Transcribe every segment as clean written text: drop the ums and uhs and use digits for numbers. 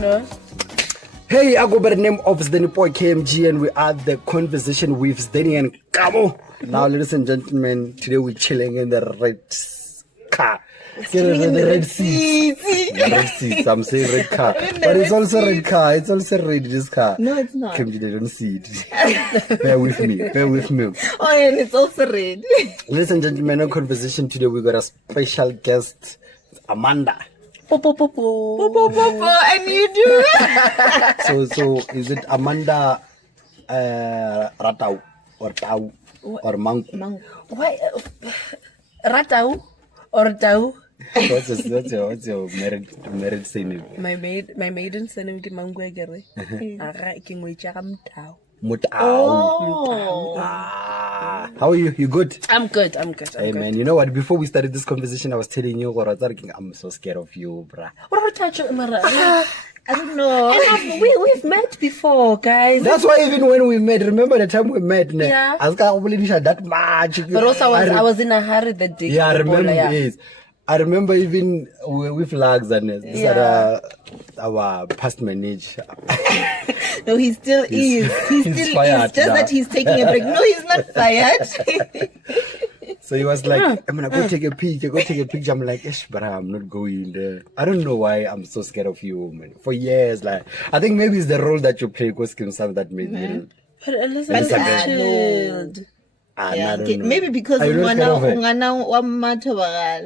No. Hey, I go by the name of Sdeni Poi KMG, and we are the conversation with Sdeni and Kamo. Now, ladies and gentlemen, today we're chilling in the red car. Chilling in the red seats. Red seats. I'm saying red car, but it's also red car. It's also red. This car. No, it's not. KMG, they don't see it. Bear with me. Bear with me. Oh, and it's also red. Ladies and gentlemen, our conversation today, we got a special guest, Amanda. And you do. So is it Amanda Ratau or Tau or Manku? Why? Ratau or Tau? What's your married surname? My maiden surname is Manku agere. Ara ke ngwetsa ka Mtau. Mutau. How are you? You good? I'm good. Hey man, you know what? Before we started this conversation, I was telling you, I'm so scared of you, bruh. What are you touching, Mara? I don't know. We've met before, guys. That's why even when we met, remember the time we met? Yeah. I can't believe that much. But also, I was in a hurry that day. Yeah, I remember. Yes. I remember even with flags and these are our past manager. No, he still is. He still fired is. Just now. that he's taking a break. No, he's not fired. So he was like, I'm gonna go take a picture. I'm like, but I'm not going there. I don't know why I'm so scared of you, man. For years, like, I think maybe it's the role that you play because Skeem that made you. But Elizabeth chilled. I don't know. Maybe because Are you not scared of it?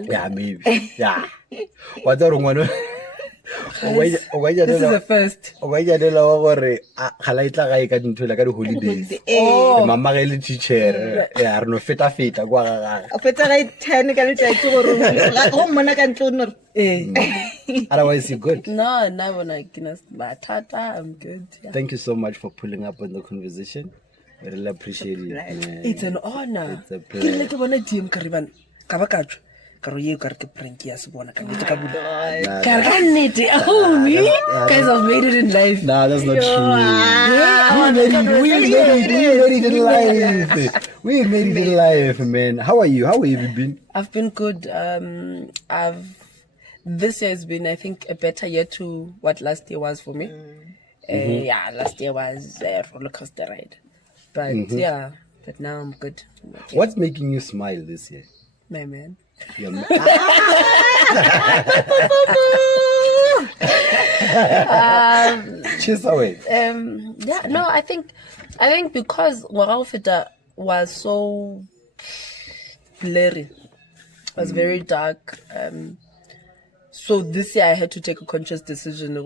Yeah, maybe. Yeah. What's the wrong one? this is the first. Holidays. Oh, mama ga ile teacher. Yeah, I don't know feta kwa ga. Otherwise you good. No, I'm good. Yeah. Thank you so much for pulling up on the conversation. I really appreciate it. Man. It's an honor. It's a pleasure. Guys have made it in life. Nah, that's not true. We made it in life. We made it in life, man. How are you? How have you been? I've been good. This year has been, I think, a better year to what last year was for me. Yeah, last year was a roller coaster ride. But but now I'm good. Okay. What's making you smile this year? My man. Your man. Cheers away. Yeah, no, I think because Waralfita was so blurry, was very dark. So this year I had to take a conscious decision.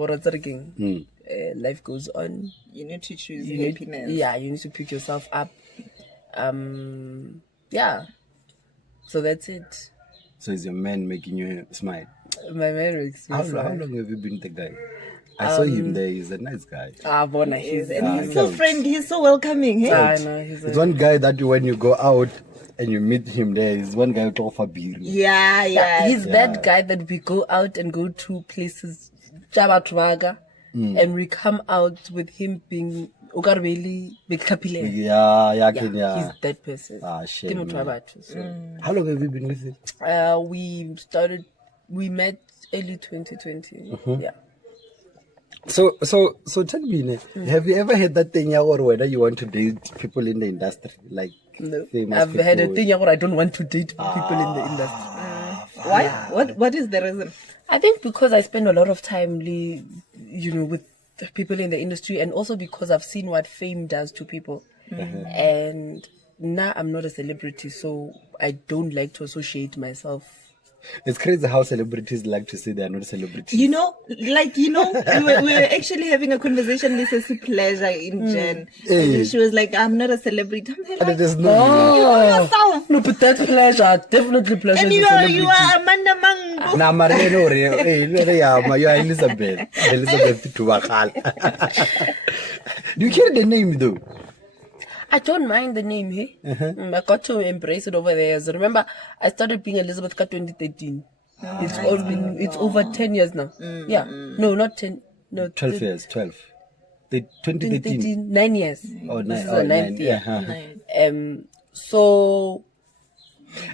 Life goes on. You need to choose happiness. You need to pick yourself up. Yeah. So that's it. So is your man making you smile? My man makes me smile. How long have you been with the guy? I saw him there. He's a nice guy. Bona, he's so friendly. He's so welcoming. Hey? I know. It's one guy that when you go out and you meet him there, he's one guy who talks for beer. Yeah. He's that guy that we go out and go to places, Jabatwaga, and we come out with him being Ukarbeli Bekapile. Yeah. He's that person. Shame. So. How long have you been with him? We met early 2020. Yeah. So tell me, have you ever had that thing or whether you want to date people in the industry, like famous I've people? had a thing where I don't want to date people in the industry. Why? What is the reason? I think because I spend a lot of time, with the people in the industry, and also because I've seen what fame does to people. And now I'm not a celebrity, so I don't like to associate myself. It's crazy how celebrities like to say they are not celebrities. We were actually having a conversation. This is a pleasure in Jen. Hey. And she was like, I'm not a celebrity. I'm like, There's no. yourself. No, but that's pleasure. Definitely pleasure. And you are Amanda Mangu. Nah, Marlene, you are Elizabeth. Elizabeth Tuwakal. Do you hear the name though? I don't mind the name, hey? I got to embrace it over there. So remember, I started being Elizabeth 2013. It's over 10 years now. Yeah. No, not 10. No, 12 years. 12. 2013. 9 years. Oh, This is nine. the ninth year. Yeah. So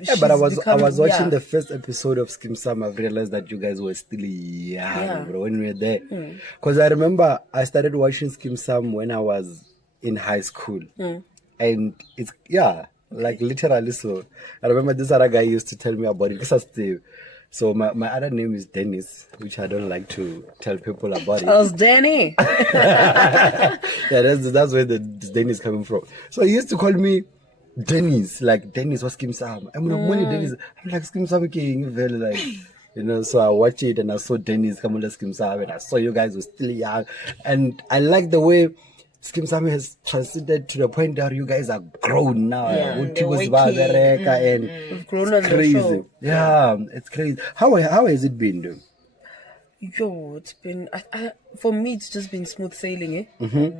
Yeah, but I was watching yeah. the first episode of Skeem Saam. I've realized that you guys were still young, bro, when we were there. Because I remember I started watching Skeem Saam when I was in high school. And it's, like literally so. I remember this other guy used to tell me about it. This is Steve. So my other name is Dennis, which I don't like to tell people about it. Oh, Sdeni. Yeah, that's where the Sdeni is coming from. So he used to call me Dennis, like Dennis was Skeem Saam. I'm like, when Dennis, I'm like Skeem Saam king, very like, you know. So I watched it and I saw Dennis come on the Skeem Saam, and I saw you guys were still young, and I like the way Skeem Saam has transited to the point that you guys are grown now. and It was they're working. and We've grown on it's the crazy. show. Yeah, it's crazy. How has it been, though? Yo, it's been for me. It's just been smooth sailing.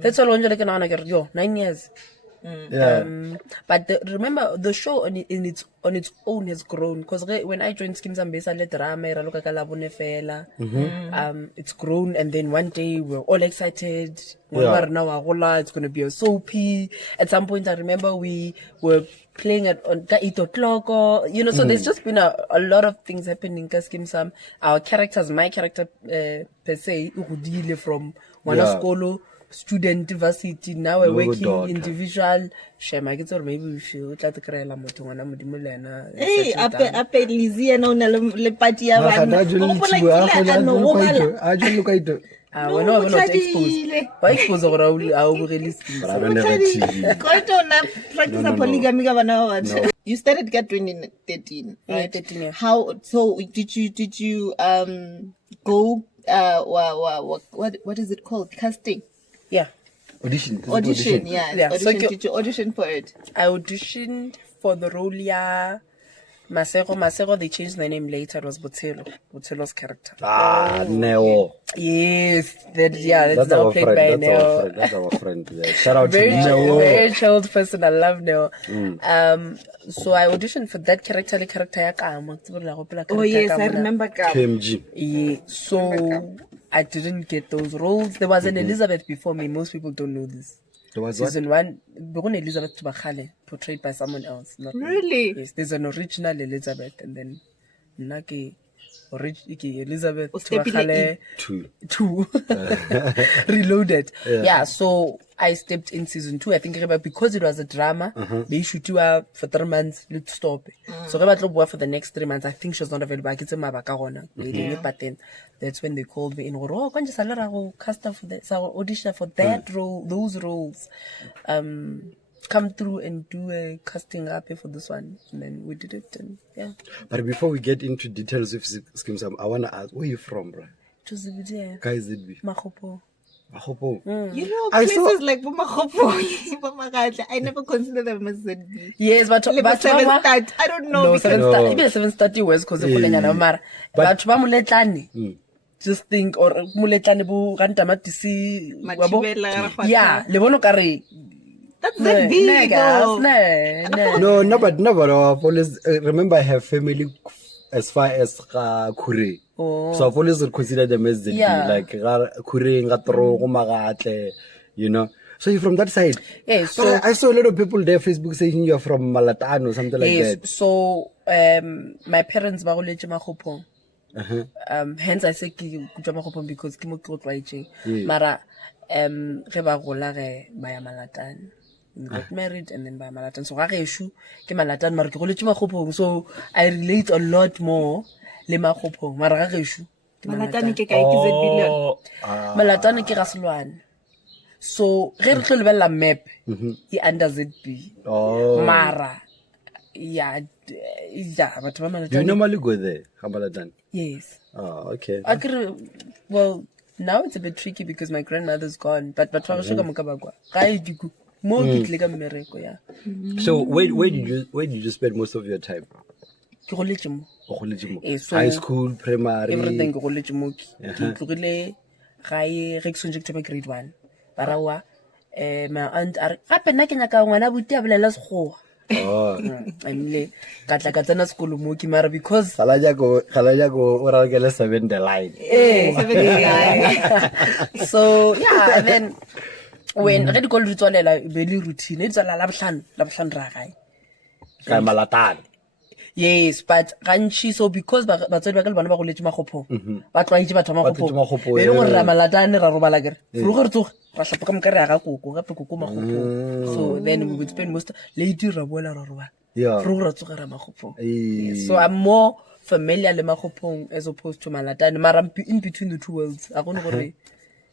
That's all. Yo, 9 years. Yeah. But remember, the show on its own has grown. Because when I joined Skeem Saam, basically drama, it's grown, and then one day we're all excited. It's gonna be a soapy. At some point, I remember we were playing at on 8 o'clock, or you know. So there's just been a lot of things happening. Skeem Saam, our characters, my character per se, from Skolo. Student varsity, now we're working individual. Shame, I get or maybe we should try to create a motor when I'm with Hey, ape Lizzie no na le party ya bana. I look at it. we're not exposed. But exposed or I will release. But I don't have a TV. Practice polygamy ka bana wa batho. You started get 2013, right? 13, yeah. How so did you go what is it called? Casting? Yeah. Audition. Yeah. So Audition. Did you audition for it? I auditioned for the role, Masego, they changed the name later. It was Botelo's character. Neo. Yes. That's now our played friend. by Neo. That's our friend. Yeah. Shout out Very to Neo. very chilled person. I love Neo. So I auditioned for that character ya Kamo. Oh yes, I remember Kamo. KMG. Yeah. So I didn't get those roles. There was an Elizabeth before me. Most people don't know this. There was what? Season 1, Begon Elizabeth Tubakale, portrayed by someone else. Not me. Really? Yes, there's an original Elizabeth, and then Naki Elizabeth Stepile Tubakale 2 reloaded. Yeah, so I stepped in season 2. I think because it was a drama, they shoot you up for 3 months, let's stop. So for the next 3 months, I think she was not available. I get some but then that's when they called me in. Oh, can you salary cast for that? So audition for that role, those roles. Come through and do a casting up for this one, and then we did it. And yeah. But before we get into details of Skeem Saam, I wanna ask, where are you from, bro? Zebediela. Guys, it be Makhopo. You know, places like Makhopo, Makhadzi, I never consider them as Zedbi. Yes, but 7 start. I don't know. No, 7:30 West because of Mara. But Muletlani. Just think or Muletlani bu Rantamatisi. Yeah, Levono Kari. That's Zedbi though. No, but I've always remember I have family as far as Kure. So I've always considered them as the like Kure, Ngatro, Makhadzi, you know. So you're from that side? Yes. So I saw a lot of people there Facebook saying you're from Malatan or something like that. So my parents were all Makhopo. Hence I say Makhopo because Kimo Mara Reba Gola by Malatan. We got married and then by Malatan. So Malatan Marco, so I relate a lot more le Makhopo. Malatani ke kae ke Zedbi. Malatani ke Rasulwan. So re lebella map e under ZB. Mara. Yeah, but do you normally go there, Malatan? Yes. Oh, okay. Well, now it's a bit tricky because my grandmother's gone. But So where did you spend most of your time? High school, primary, everything. Grade 1. Barawa, my aunt are I'm school mara because Khalajago 7 the line. So yeah, and then when I call ritual very routine, it's a labshan ragai. Malatan. Yes, but gantši so because batswadi ba ka le bana ba go letse makgopong ba tlwaetse batho ba makgopong be le gore ra malatane ra robala kere foroge re tsoge ra hlapa ka mokare ga koko gape koko makgopong so then we would spend most late ra boela ra robala foroge ra tsoga ra makgopong. So I'm more familiar le makgopong as opposed to malatane mara in between the two worlds a gone gore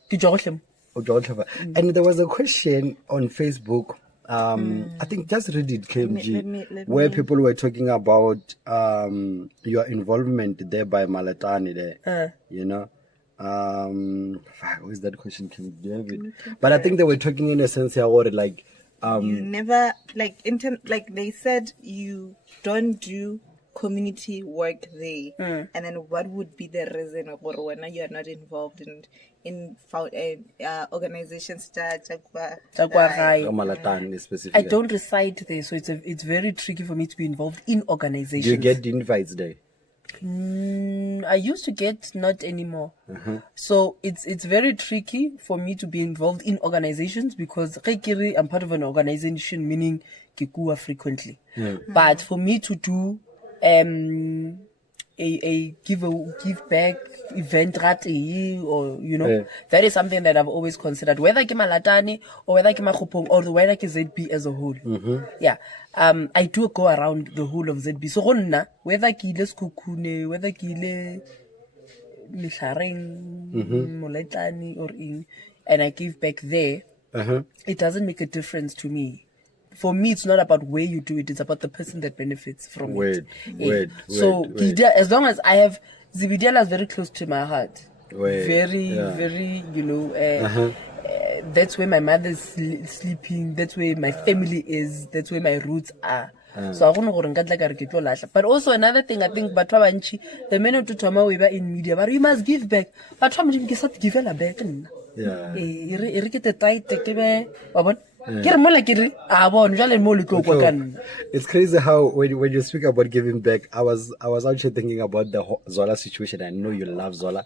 ke tswa go hlemo. And there was a question on Facebook. I think just read it, KMG, where people were talking about your involvement there by Malatani there, you know. Where's that question? Do you have it? But I think they were talking in a sense here, or like, you never like like they said you don't do community work there, and then what would be the reason of when you are not involved in organizations specifically? I don't reside there, so it's very tricky for me to be involved in organizations. Do you get the invites there? I used to get, not anymore. So it's very tricky for me to be involved in organizations because I'm part of an organization, meaning kikua frequently. But for me to do a give back event or that is something that I've always considered, whether ke malatane or whether ke makhopong or whether ke ZB as a whole. I do go around the whole of ZB, so gonna whether ke ile skukune, whether ke ile mihlareng moletani or in, and I give back there, it doesn't make a difference to me. For me, it's not about where you do it; it's about the person that benefits from it. So as long as I have, Zebediela is very close to my heart. Very, that's where my mother is sleeping. That's where my family is. That's where my roots are. So I don't know. But also another thing, I think, the minute to Tama we were in media, but you must give back. But how much you give back? It's crazy how when you speak about giving back, I was actually thinking about the Zola situation. I know you love Zola.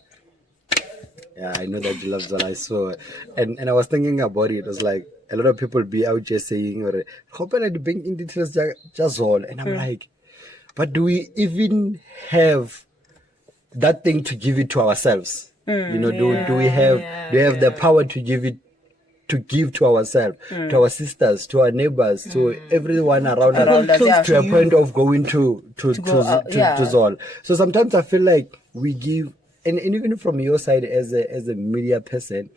Yeah, I know that you love Zola. I saw, and I was thinking about it. It was like a lot of people be out just saying, "Or hope I bring in details just Zola," and I'm like, but do we even have that thing to give it to ourselves? Do we have the power to give it? To give to ourselves, to our sisters, to our neighbors, to everyone around us, to a point of going to Zol. So sometimes I feel like we give, and even from your side as a media person,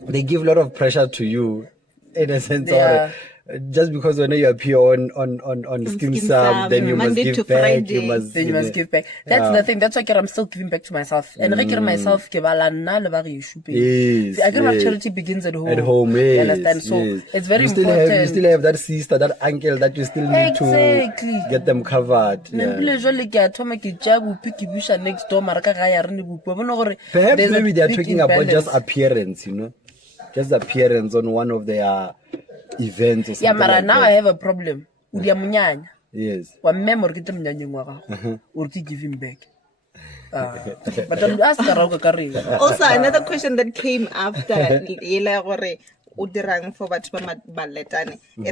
they give a lot of pressure to you, in a sense, or just because when you appear on Skeem Saam, then you must give back. You must give back. That's the thing. That's why I'm still giving back to myself. And I give myself, I get my charity begins at home. At home, you understand? So it's very important. You still have that sister, that uncle that you still need to get them covered. Perhaps maybe they are talking about just appearance, just appearance on one of their events or something. But now I have a problem. Yes. Or give him back. But don't ask also another question that came after it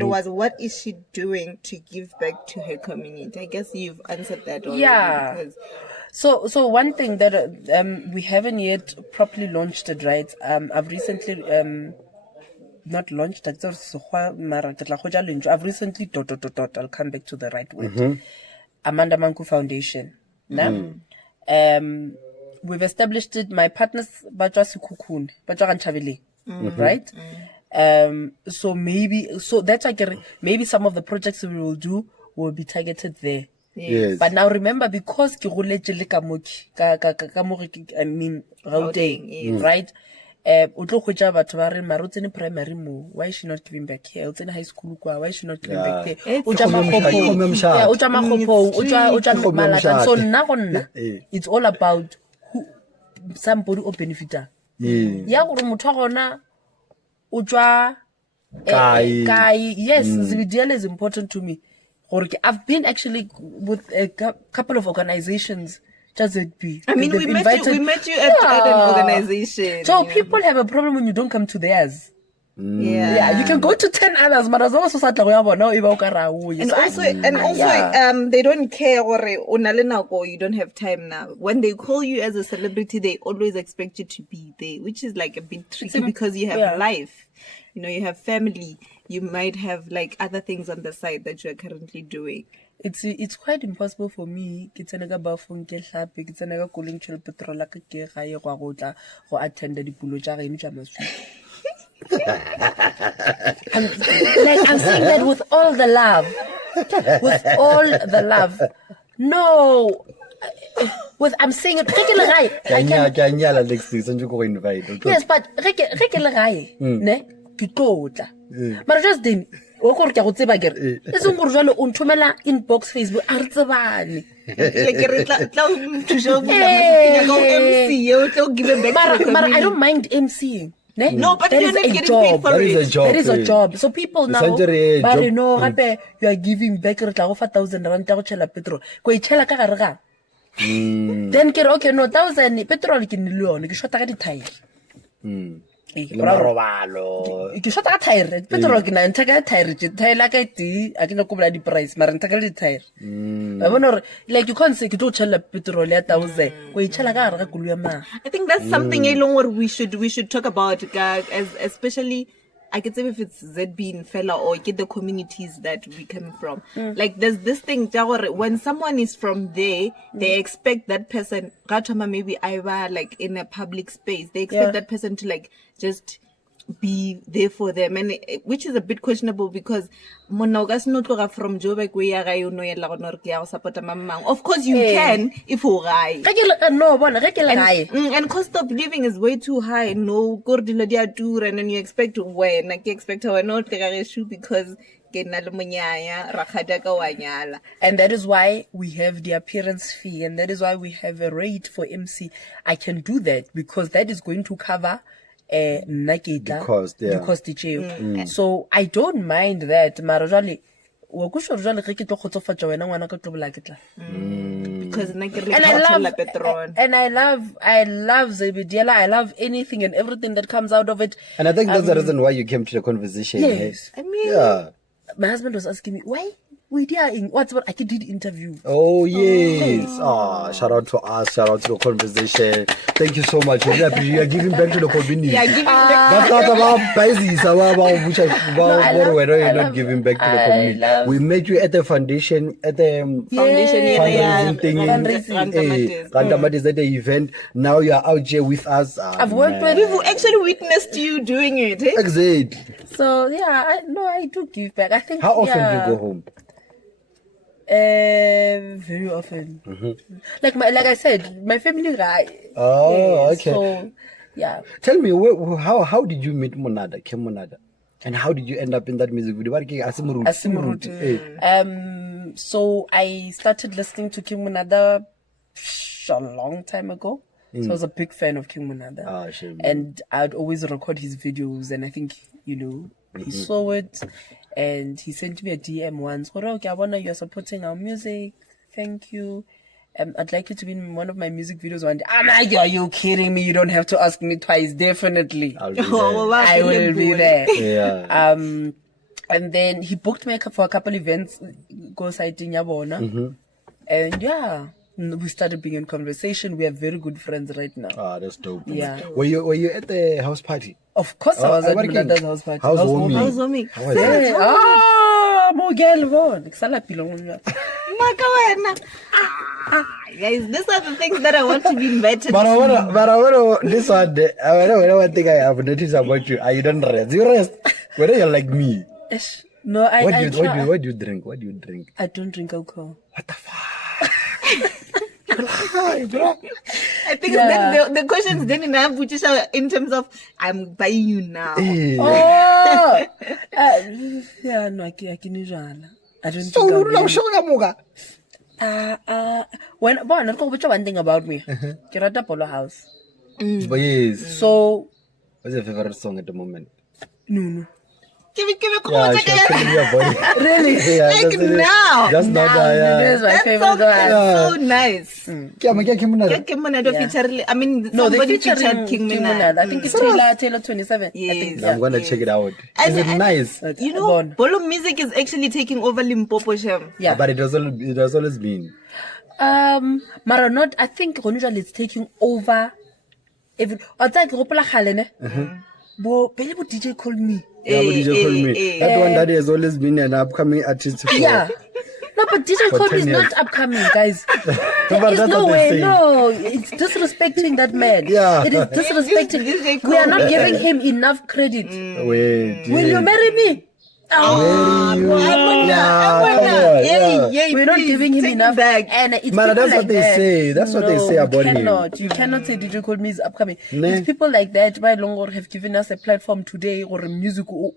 was, what is she doing to give back to her community? I guess you've answered that already. Yeah. So one thing that we haven't yet properly launched it, right? I've recently not launched. I've recently I'll come back to the right word. Amanda Manku Foundation. We've established it. My partners right? So that's like maybe some of the projects we will do will be targeted there. Yes. But now remember, because I mean Gauteng, right? Why is she not giving back here? It's in high school. Why is she not giving back there? So now it's all about who somebody who benefit. Yes, Zebediela is important to me. I've been actually with a couple of organizations. Just be. I mean, we met you at an organization. So people have a problem when you don't come to theirs. Yeah, you can go to 10 others, but as also start like they don't care or you don't have time now. When they call you as a celebrity, they always expect you to be there, which is like a bit tricky because you have life. You know, you have family. You might have like other things on the side that you are currently doing. It's quite impossible for me. Like I'm saying that with all the love. With all the love. No. I'm saying it. Yes, but but just then, inbox Facebook. But I don't mind MCing. No, but you're not getting paid for it. That is a job. So people now, but you know, you are giving back 1,000 rand petrol. Then okay, no, 1,000 petrol ke shota ka dithaere. Ke shota ka thaere, petrol ke na ntaka thaere, thaere la ka di, a ke no kubla di price, mara ntaka di thaere. I wonder, like you can't say ke tlo chela petrol ya 1,000, ko itshela ka gare ga koloi ya mang. I think that's something along we should talk about, as especially I can say if it's ZB in Fela or get the communities that we come from. Like there's this thing, when someone is from there, they expect that person, maybe like in a public space, they expect that person to like just be there for them, and which is a bit questionable because from Joburg support. Of course you can if you and cost of living is way too high. No and then you expect to wear expect not because and that is why we have the appearance fee, and that is why we have a rate for MC. I can do that because that is going to cover the cost. So I don't mind that. And I love Zebediela. I love anything and everything that comes out of it. And I think that's the reason why you came to the conversation. Yes. I mean, my husband was asking me, why we did what I did interview. Oh yes. Shout out to us, shout out to the conversation. Thank you so much. You are giving back to the community. Yeah, giving back. That's not about prices, you're not giving back to the community. We met you at the foundation, fundraising thing. At the event. Now you are out here with us. We've actually witnessed you doing it. Exactly. So yeah, I do give back. I think. How often do you go home? Very often. Like I said, my family guy. Oh, okay. So yeah. Tell me, how did you meet Kim Monada? And how did you end up in that music video? So I started listening to Kim Monada a long time ago. So I was a big fan of King Monada. And I'd always record his videos, and I think, he saw it and he sent me a DM once. Okay, I wonder you're supporting our music. Thank you. I'd like you to be in one of my music videos one day. I'm like, are you kidding me? You don't have to ask me twice. Definitely. I'll be there. I will be there. Yeah. And then he booked me for a couple events, go sighting Yabona. And yeah, we started being in conversation. We are very good friends right now. That's dope. Yeah. Were you at the house party? Of course I was at Munada's house party. Housewarming. How was it? Mogel. Guys, these are the things that I want to be invited but I want this one. One thing I have noticed about you. You don't rest. You rest. Whether you're like me. No, What do you drink? What do you drink? I don't drink alcohol. What the fuck? Bro. I think that the questions then in terms of I'm buying you now. Oh, yeah, no, I can't. I don't So you don't show Moga. When one thing about me, Kirata Polo House. But yes. So What's your favorite song at the moment? No. Give me Yeah, cool. she's killing your body. Really? Yeah, Like that's it. now. Just not Now, that. this is my That favorite song one. is so nice. King Monado Yeah. featuring. I mean, No, they somebody featured featured King Monado. I think it's Taylor 27. I think, Yes. I'm gonna check it out. Is it nice? You Go know, on. Bolo music is actually taking over Limpopo, Shem. Yeah. But it has always been. Mara not, I think Ronujal is taking over. Even, it's like Ropola Halene. Bo, Belibo DJ called me. Yeah, but DJ called me. That one that has always been an upcoming artist. Yeah. No, but DJ For Cole 10 is years. not upcoming, guys. But There is that's no what way. they say. No, it's disrespecting that man. Yeah. It is disrespecting. DJ We are Cole. not giving him enough credit. Wait. Will you marry me? Oh, we're not giving him enough. And it's Man, people that's like what they that. say. That's what they say about him. You cannot say DJ Cole Me is upcoming. Ne. It's people like that by longer have given us a platform today or music or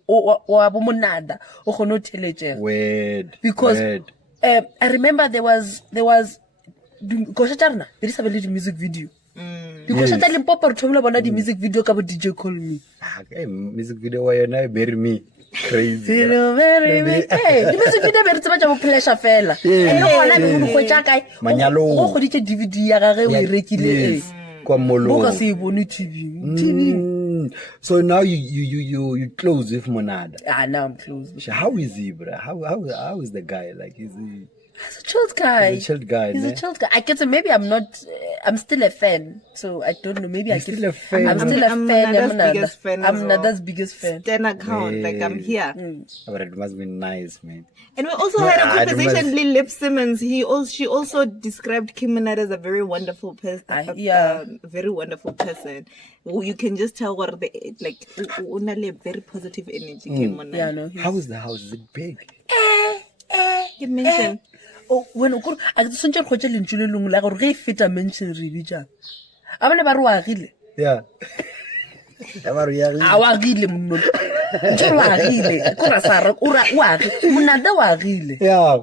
abomonada or no teleje. Wait. Because wait. I remember there was Goshatarna, there is a little music video. Because Yes. I tell Papa Tomla the music video about DJ Call Me. Hey, music video why you now bury me. Crazy. You know, very hey, the music video very much of pleasure fella. And no one who go check I Manyalo. go go DVD ya gage we rekile. Yes. Kwa molo. Boka se bone TV. So now you close with Monada. Ah, now I'm close. How is he, bro? How is the guy? Like, is he? He's a chilled guy. He's a chilled guy, He's ne? a chilled guy. I guess maybe I'm not. I'm still a fan, so I don't know. Maybe You're I still get. a fan. I'm still a I'm fan. Nada's biggest fan as I'm well. Nada's biggest fan. Stan account, like I'm here. But it must be nice, man. And we also No, had I a don't conversation. know. Lip Simmons, she also described Kim Monado as a very wonderful person. Yeah. Very wonderful person. You can just tell what they like. Only very positive energy. Kim Monado. Yeah, no. How is the house? Is it big? You mentioned. Oh, when I go to hotel in Chulung, like or fit a mention religion. I'm never wagile. Yeah. I wagile muno. Wagile. Kura sara ura wagile. Munada wagile. Yeah.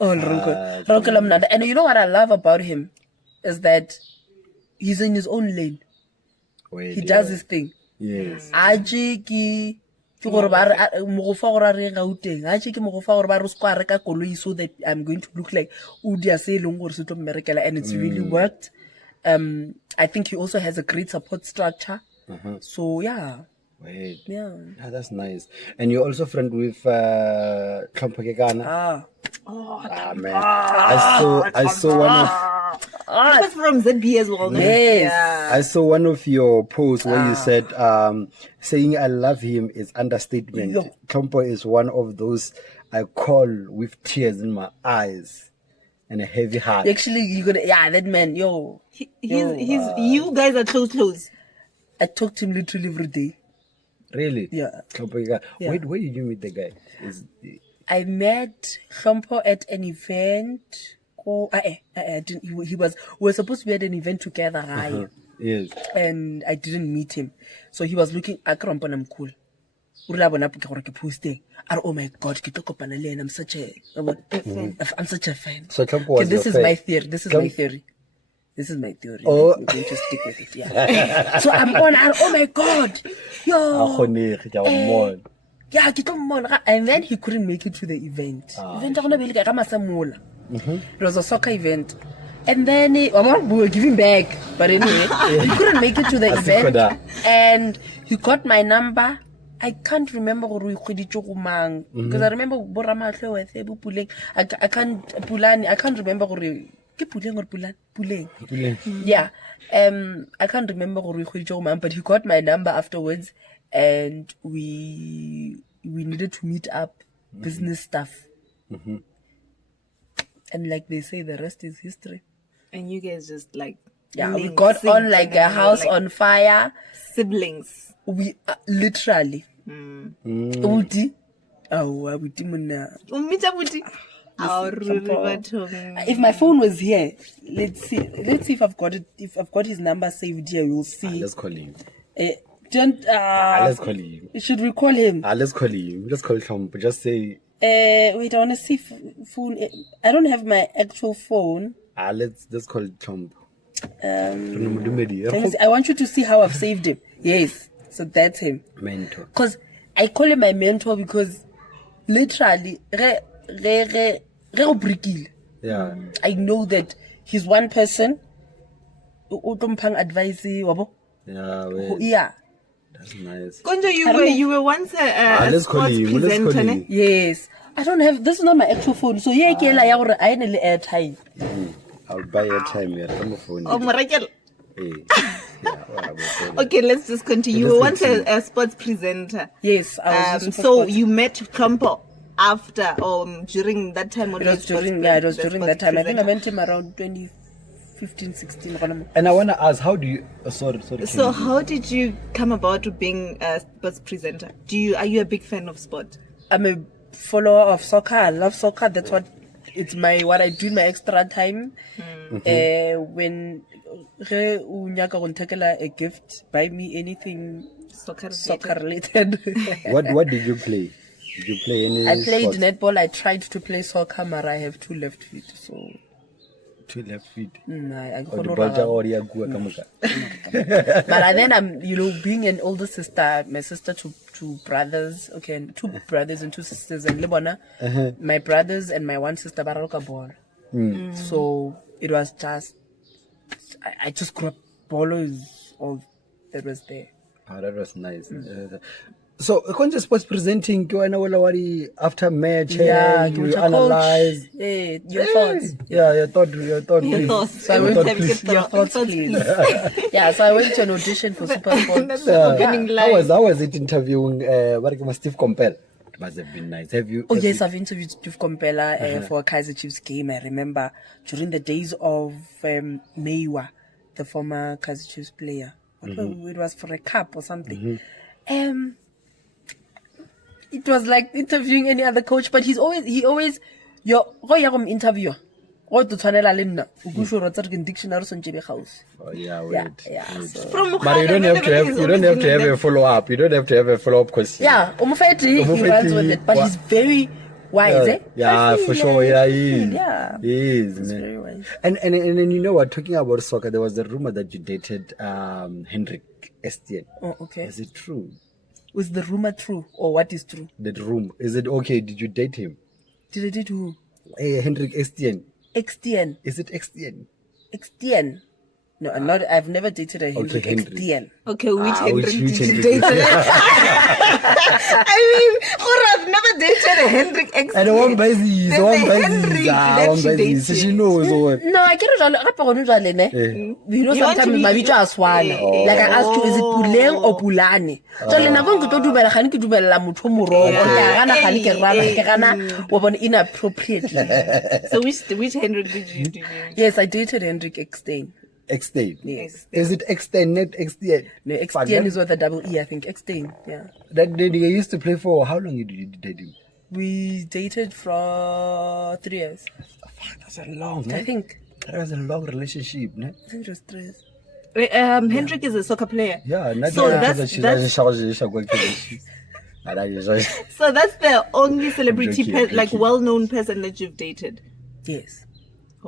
Oh, Ronkela Munada. And you know what I love about him is that he's in his own lane. Wait, He does his thing. Yes. Aje ki gore ba re mo go fa gore re Gauteng aje ke mo go fa gore ba re square ka koloi so that I'm going to look like Udia se leng gore se tlo mmerekela, and it's really worked. I think he also has a great support structure. So yeah. Wait. Yeah. Ah, that's nice. And you're also friend with Kampakekana. Man. I saw one of That's from ZB as well. Yes. Yeah. I saw one of your posts where you said saying I love him is understatement. Yo. Kampo is one of those I call with tears in my eyes and a heavy heart. Actually, you gonna that man, yo. You guys are close. I talk to him literally every day. Really? Yeah. Kampakekana. Yeah. Wait, where did you meet the guy? I met Khampo at an event. I didn't. We were supposed to be at an event together, right? Yes. And I didn't meet him. So he was looking. I can't I'm cool. Posting. Oh my God, I'm such a fan. So Kampo Okay, was this your is fan. my theory. This is my theory. Oh. I'm going to stick with it. Yeah. So I'm on. Oh my God, yo. Yeah, and then he couldn't make it to the event. It was a soccer event. And then we were giving back. But anyway, he couldn't make it to the event. And he got my number. I can't remember because I remember I can't remember Puleng. Yeah. I can't remember but he got my number afterwards, and we needed to meet up, business stuff. And like they say, the rest is history. And you guys just like We got on like a house on fire. Siblings. We literally. Uti. Uti muna. If my phone was here, let's see if I've got it. If I've got his number saved here, we'll see. Let's call him. Let's call him. Should we call him? Let's call him. Let's call him. Just say. Wait, I want to see phone. I don't have my actual phone. Let's call Tom. Let me see. I want you to see how I've saved him. Yes, so that's him. Mentor. Because I call him my mentor because literally, Yeah. I know that he's one person. Advice, Yeah. Well, yeah. that's nice. Konjo, you were once a Let's call sports him. Let's call presenter, him. ne? Yes. I don't have, this is not my actual phone. So yeah, I need airtime. I'll buy your time here. Come on, phone. Oh, Morakel. Hey. Yeah, whatever, phone. Okay, let's just continue. You were once a sports presenter. Yes, I was. So you met Kampo after during that time. It was during that time. I think I met him around 2015, 16. And I want to ask, how do you? Sorry. So how did you come about being a sports presenter? Are you a big fan of sport? I'm a follower of soccer. I love soccer. That's what what I do in my extra time. When a gift, buy me anything soccer related. What did you play? Did you play any? I played sports? netball. I tried to play soccer, but I have 2 left feet, so 2 left feet. I Or the can't ball run. or the agua kamuka. But then I'm, being an older sister, my sister two brothers, okay, 2 brothers and 2 sisters, and Lebona, my brothers and my one sister, Baroka ball. So it was just, I just grew up, bolo is all that was there. Oh, that was nice. So, conscious sports presenting, after match, you analyze. Hey, your thoughts. Yeah, your thoughts. Your thoughts. So I went please. your thoughts, please. Yeah, so I went to an audition for Super Sport. That's opening line. How was it interviewing Steve Compel? It must have been nice. Have you? Oh yes, I've interviewed Steve Compella for a Kaiser Chiefs game. I remember during the days of Maja, the former Kaiser Chiefs player. It was for a cup or something. It was like interviewing any other coach, but he always interviewer. What to tshwanela le nna o go rata re dictionary son jebe house. Oh yeah, wait. Yeah. So. But you don't have to have a follow up. You don't have to have a follow up question. Yeah, he runs with it, but he's very wise. Yeah, for sure. Yeah, he is. Yeah, he is. he's Man. very wise. And you know what? Talking about soccer, there was a rumor that you dated Hendrik Estienne. Oh, okay. Is it true? Was the rumor true or what is true? That rumor. Is it okay? Did you date him? Did I date who? Hey, Hendrik Estienne. Xtn. Is it Estienne? Xtn. No, I'm not. I've never dated a Hendrik Xtn. Okay, which Hendrik which did you Hendrik date? is it? I mean, I've never dated a Hendrik X. And one by these, There's one a by Hendrik these, that one she by these. dated. She knows what. No, I can't. You know, You want to sometimes be- my bitch are swan. Like I asked you, is it Puleng or Pulane? So le nako ke tlo dumela ga ke dumela motho moro. Ke gana ga ke rana ke gana wa bona inappropriate. So which Hendrik did you do? Yes, I dated Hendrik Xtn. Xtane. Yes. Is it Xtane, not Xtane? No, Xtn is with a double E, I think. Xtn, yeah. That they used to play for. How long did you date him? We dated for 3 years. Oh, fuck, that's a long. I think That was a long relationship, ne? it was 3 years. Hendrik is a soccer player. Yeah, not So that that's she the only celebrity, I'm joking. well-known person that you've dated. Yes.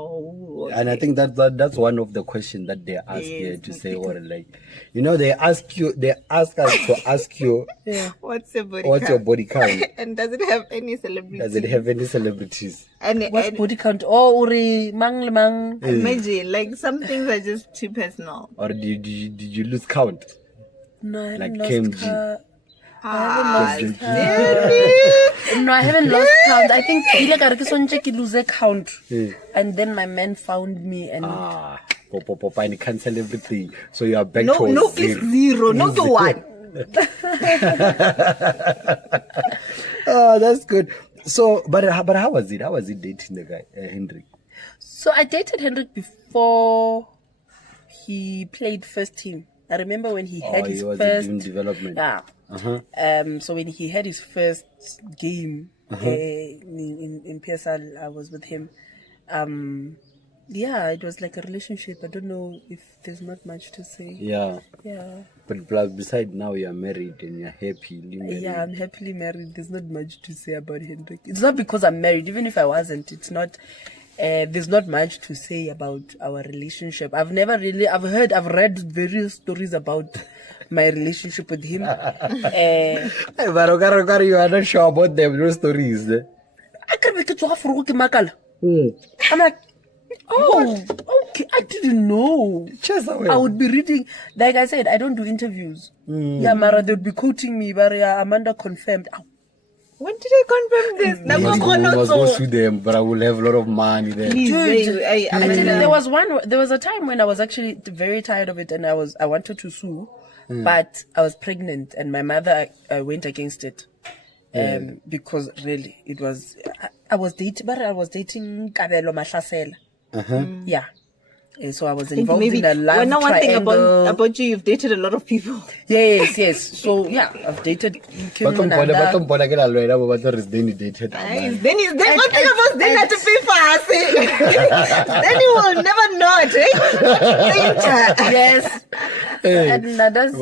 Oh, okay. And I think that's one of the questions that they ask here to say, or like, they ask us to ask you, What's your body what's count? your body count? And does it have any celebrity? Does it have any celebrities? And What's body count? Oh, Uri, mang le mang. imagine, like some things are just too personal. Or did you lose count? No, I haven't Like lost KMG. count. Ah, No, I haven't lost count. I think I lose count. And then my man found me and Pop, and cancel everything. So you are back no, to it's zero, not the one. Oh, that's good. So, but how was it? How was it dating the guy, Hendrik? so I dated Hendrik before he played first team. I remember when he had his he was first in development. Yeah. So when he had his first game in PSL, I was with him. Yeah, it was like a relationship. I don't know if there's not much to say. Yeah. Yeah. But plus, besides now you're married and you're happily married. Yeah, I'm happily married. There's not much to say about Hendrik. It's not because I'm married. Even if I wasn't, it's not. There's not much to say about our relationship. I've read various stories about my relationship with him. Hey, but you are not sure about them, those stories. I can't make it to Makala. I'm like, oh, okay, I didn't know. I would be reading, like I said, I don't do interviews. Yeah, Mara, they would be quoting me, but Amanda confirmed. When did I confirm this? I must go sue them, but I will have a lot of money there. Dude, I tell you, there was a time when I was actually very tired of it, and I wanted to sue, but I was pregnant, and my mother went against it. Because really it was I was dating Kabelo Mahlasela. Yeah. So I was involved in a love triangle. One thing about you, you've dated a lot of people. Yes. So yeah, I've dated Kim Munanda. Sdeni dated. Sdeni, one thing about Sdeni had to pay for us. Sdeni will never know it, Yes. And Nada's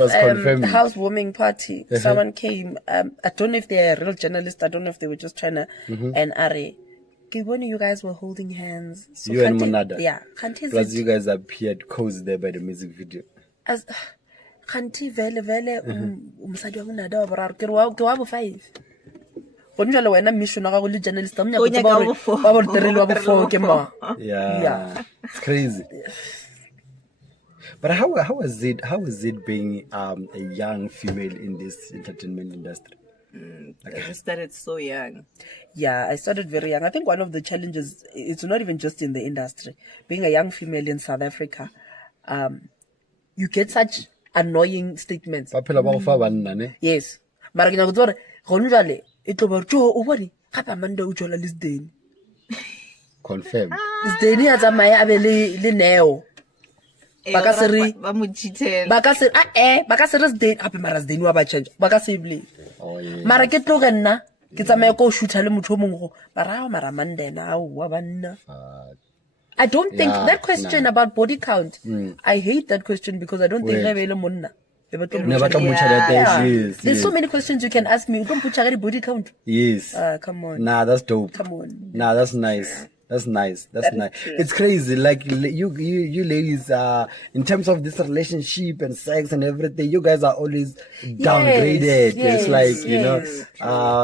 housewarming party, someone came. I don't know if they're a real journalist. I don't know if they were just trying to. And Are, when you guys were holding hands, so you and Monada. Yeah, plus you guys appeared cozy there by the music video. As Kanti vele umsadi wa Monada wa boraro ke wa bo 5. Gone jalo wena mission ga go le journalist amnya go tsaba ba bo terele wa bo 4 ke ma. Yeah. It's crazy. But how is it being a young female in this entertainment industry? I just started so young. Yeah, I started very young. I think one of the challenges, it's not even just in the industry. Being a young female in South Africa, you get such annoying statements. Yes. Mara ke nyaka gore gone jale e tlo ba tjo o bone gape Amanda o jola le Sdeni. Confirm. Sdeni a tsamaya a be le Neo. Baka se re Sdeni ape mara Sdeni wa ba change. Baka se bile. Oh yeah. Mara ke tlo nna ke tsamaya go shoota le motho mongwe go mara Amanda na wa banna. I don't think that question about body count. I hate that question because I don't think re le monna. There's so many questions you can ask me. You don't put body count. Yes. Come on. Nah, that's dope. Come on. Nah, that's nice. That's nice. It's crazy. Like you ladies, in terms of this relationship and sex and everything, you guys are always downgraded. It's like, you know,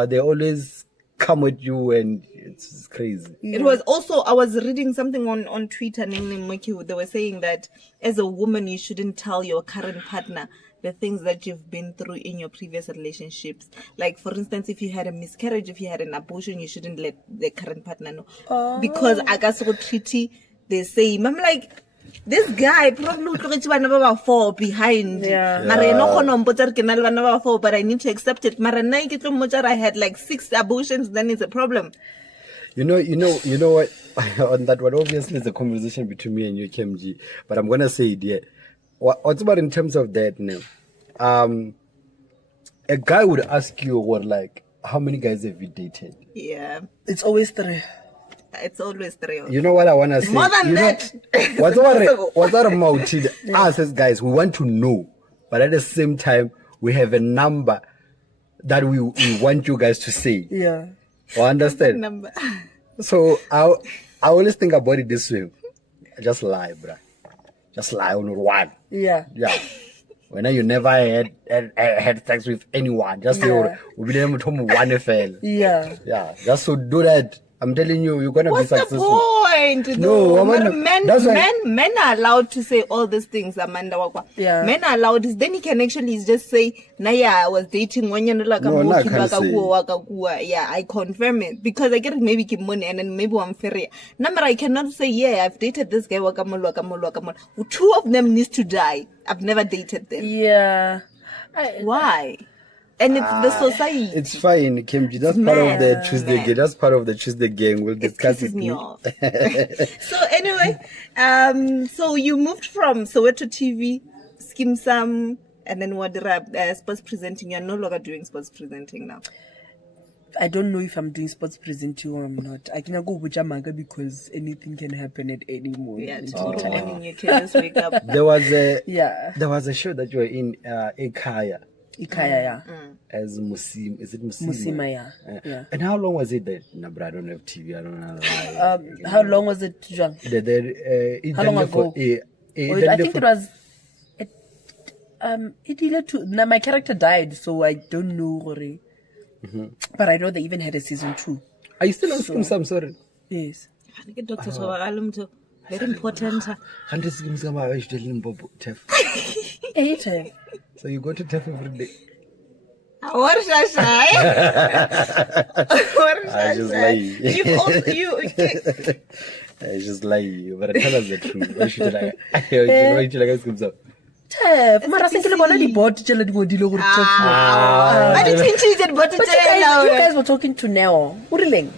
they always come with you and it's crazy. Yeah. It was also, I was reading something on Twitter, they were saying that as a woman, you shouldn't tell your current partner the things that you've been through in your previous relationships. Like, for instance, if you had a miscarriage, if you had an abortion, you shouldn't let the current partner know. Because I got so treaty, they say, I'm like, this guy probably would never fall behind. But I need to accept it. I had like 6 abortions, then it's a problem. You know what? On that one, obviously, it's a conversation between me and you, KMG. But I'm gonna say it, yeah. What's about in terms of that now? A guy would ask you, what, like, how many guys have you dated? Yeah. It's always 3. It's always 3. You know what I want to say? More than that. What's our motive? Us as guys, we want to know. But at the same time, we have a number that we want you guys to say. Yeah. Or understand? Number. So I always think about it this way. Just lie, bruh. Just lie on one. Yeah. When you never had sex with anyone, just say, we didn't one fell. Yeah. Just so do that. I'm telling you, you're gonna be successful. What's the point? No, men are allowed to say all these things, Amanda. Yeah. Men are allowed. Then he can actually just say, "Naya, I was dating one year like yeah, I confirm it because I get maybe give money and then maybe I'm fair. Number I cannot say, yeah, I've dated this guy. 2 of them needs to die. I've never dated them. Yeah. Why? And it's the society. It's fine, Kimji. That's part of the Tuesday gang. That's part of the Tuesday gang. We'll discuss it. Pisses me off. So anyway, so you moved from Soweto TV, Skeem Saam, and then what? Sports presenting. You're no longer doing sports presenting now. I don't know if I'm doing sports presenting or I'm not. I can go with Jamaga because anything can happen at any moment. Yeah, tomorrow morning you can just wake up. There was a show that you were in, Ikaya, as Musim. Is it Musima? Musima, yeah. And how long was it there? No, but I don't have TV. I don't know. How long was it, John? How long ago? I think it was Now my character died, so I don't know. But I know they even had a season 2. Are you still on Skeem? I'm sorry. Yes. Very important. So you go to TEF every day. What is that? I just lie. I just lie. But tell us the truth. Why should I? Why should I Skeem? Tef, mara se ke le bona di-bot tšela di ngodile gore Tef. But But you guys were talking to Neo. What are you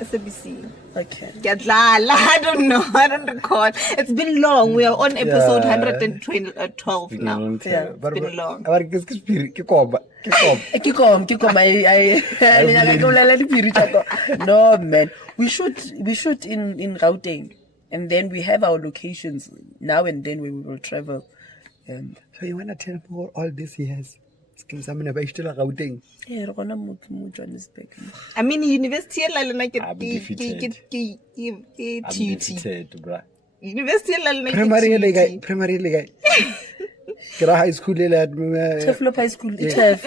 SABC. Okay. I don't know. I don't recall. It's been long. We are on episode 112 now. Yeah, it's been long. No, man. We shoot in Gauteng, and then we have our locations now and then where we will travel. So you want to tell me what all this he has? Skeem sa mina ba ishtela Gauteng. Yeah, re gona mo Johannesburg. I mean, university la lena ke I'm defeated, bruh. University la lena Primary guy. Kira high school le at Tef High School. Tef,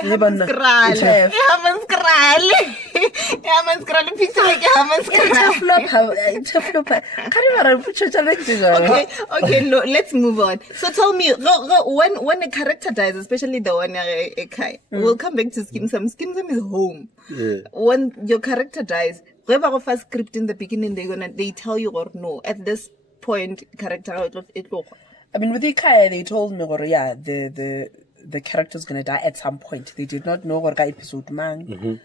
Okay, no, let's move on. So tell me, when a character dies, especially the one Ekai, we'll come back to Skeem Sam. Skeem Sam is home. Yeah. When your character dies, whoever of us script in the beginning, they tell you or no. At this point, character it look. I mean, with Ikaya, they told me, yeah, the character's gonna die at some point. They did not know what episode man,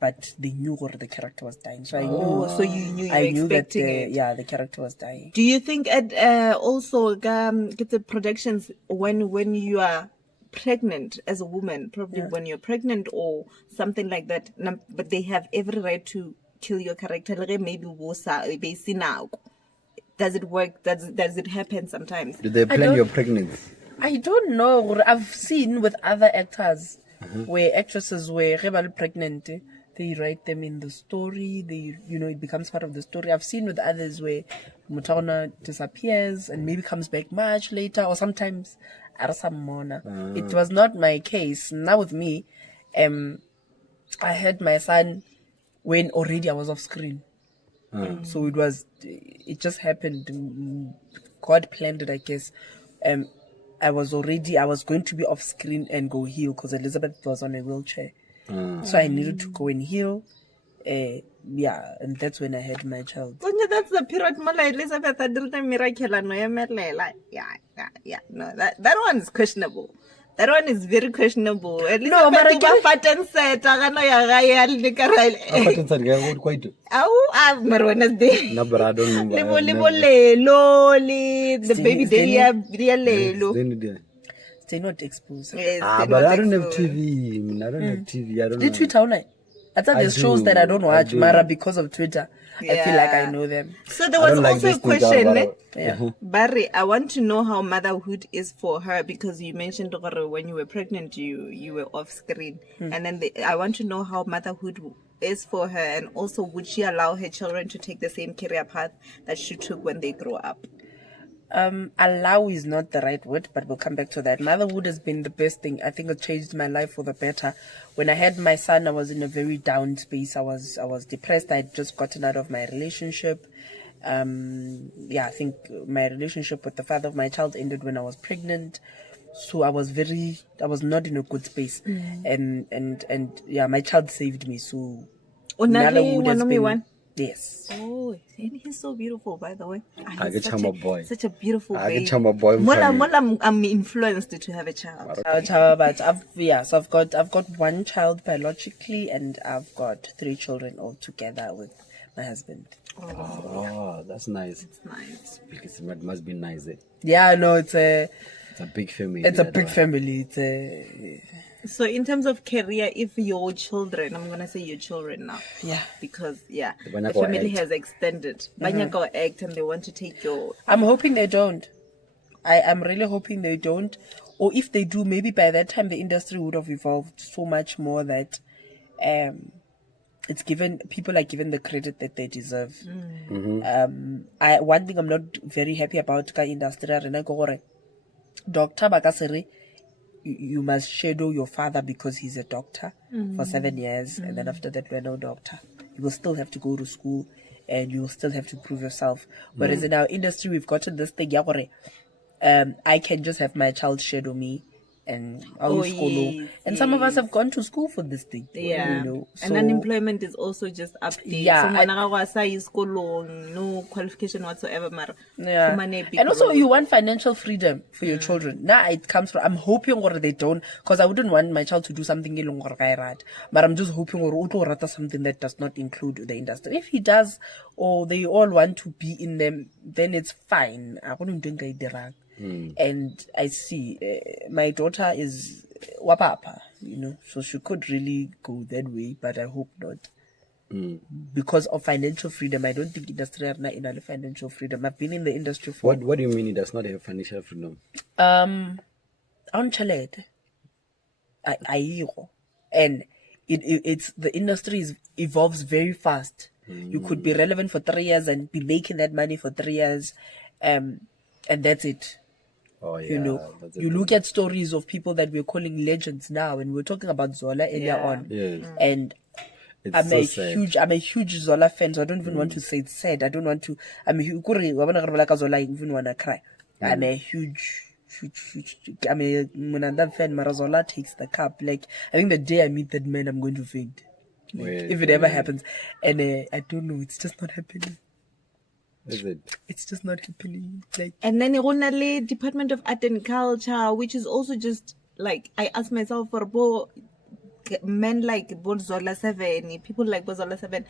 but they knew the character was dying. So I knew. So you knew I knew that it. the character was dying. Do you think also get the productions when you are pregnant as a woman, probably when you're pregnant or something like that, but they have every right to kill your character? Maybe now. Does it work? Does it happen sometimes? Do they plan your pregnancy? I don't know. I've seen with other actors where actresses were pregnant, they write them in the story. It becomes part of the story. I've seen with others where Mutona disappears and maybe comes back much later, or sometimes Arasamona. It was not my case. Now with me, I had my son when already I was off screen. So it just happened. God planned it, I guess. I was going to be off screen and go heal because Elizabeth was on a wheelchair. So I needed to go and heal. And that's when I had my child. That's the period Elizabeth did the miracle. No, that one is questionable. That one is very questionable. No, but I get No, but I don't know. The baby Stay not exposed. But I don't have TV. I don't have TV. I don't know. Twitter, I thought there's shows that I don't watch, Mara, because of Twitter. I feel like I know them. So there was also a question. Yeah. Barry, I want to know how motherhood is for her, because you mentioned when you were pregnant, you were off screen. And then I want to know how motherhood is for her, and also would she allow her children to take the same career path that she took when they grow up? Allow is not the right word, but we'll come back to that. Motherhood has been the best thing. I think it changed my life for the better. When I had my son, I was in a very down space. I was depressed. I had just gotten out of my relationship. I think my relationship with the father of my child ended when I was pregnant. So I was not in a good space. And my child saved me. So motherhood has been, yes. Oh, and he's so beautiful, by the way. I get a boy. Such a beautiful I baby. get a boy. I'm influenced to have a child. But I've got one child biologically, and I've got 3 children all together with my husband. Oh, that's nice. It's nice. It must be nice. Yeah, no, it's a big family. It's a big family. So in terms of career, if your children, I'm going to say your children now. Yeah. Because, the family has extended. Go act and they want to take your... I'm hoping they don't. I'm really hoping they don't. Or if they do, maybe by that time the industry would have evolved so much more that people are given the credit that they deserve. One thing I'm not very happy about ka industry, Doctor Bakasere, you must shadow your father because he's a doctor for 7 years, and then after that, we're no doctor. You will still have to go to school, and you will still have to prove yourself. Whereas in our industry, we've gotten this thing, I can just have my child shadow me, and yes, and some of us have gone to school for this thing. Yeah, you know, and unemployment is also just up there. Yeah, No qualification whatsoever. Yeah, and also you want financial freedom for your children. Now it comes from, I'm hoping or they don't, because I wouldn't want my child to do something but I'm just hoping or something that does not include the industry. If he does, or they all want to be in them, then it's fine. I wouldn't do it. And I see my daughter is wapapa, you know, so she could really go that way, but I hope not. Because of financial freedom. I don't think industry are not in financial freedom. I've been in the industry for What do you mean it does not have financial freedom? on chalete. And it's the industry evolves very fast. You could be relevant for 3 years and be making that money for 3 years, and that's it. Oh yeah, You know, you look at stories of people that we're calling legends now, and we're talking about Zola earlier on. Yes. And It's I'm so a huge Zola fan, so I don't even want to say it's sad. I don't want to. I'm a huge Zola. I even wanna cry. I'm a huge. I'm a Munanda fan. Marazola takes the cup. Like, I think the day I meet that man, I'm going to faint. Like, if it ever happens, and I don't know, it's just not happening. Is it? It's just not happening. Like, And then Ironale Department of Art and Culture, which is also just like, I ask myself for men like Bozola 7, people like Bozola 7,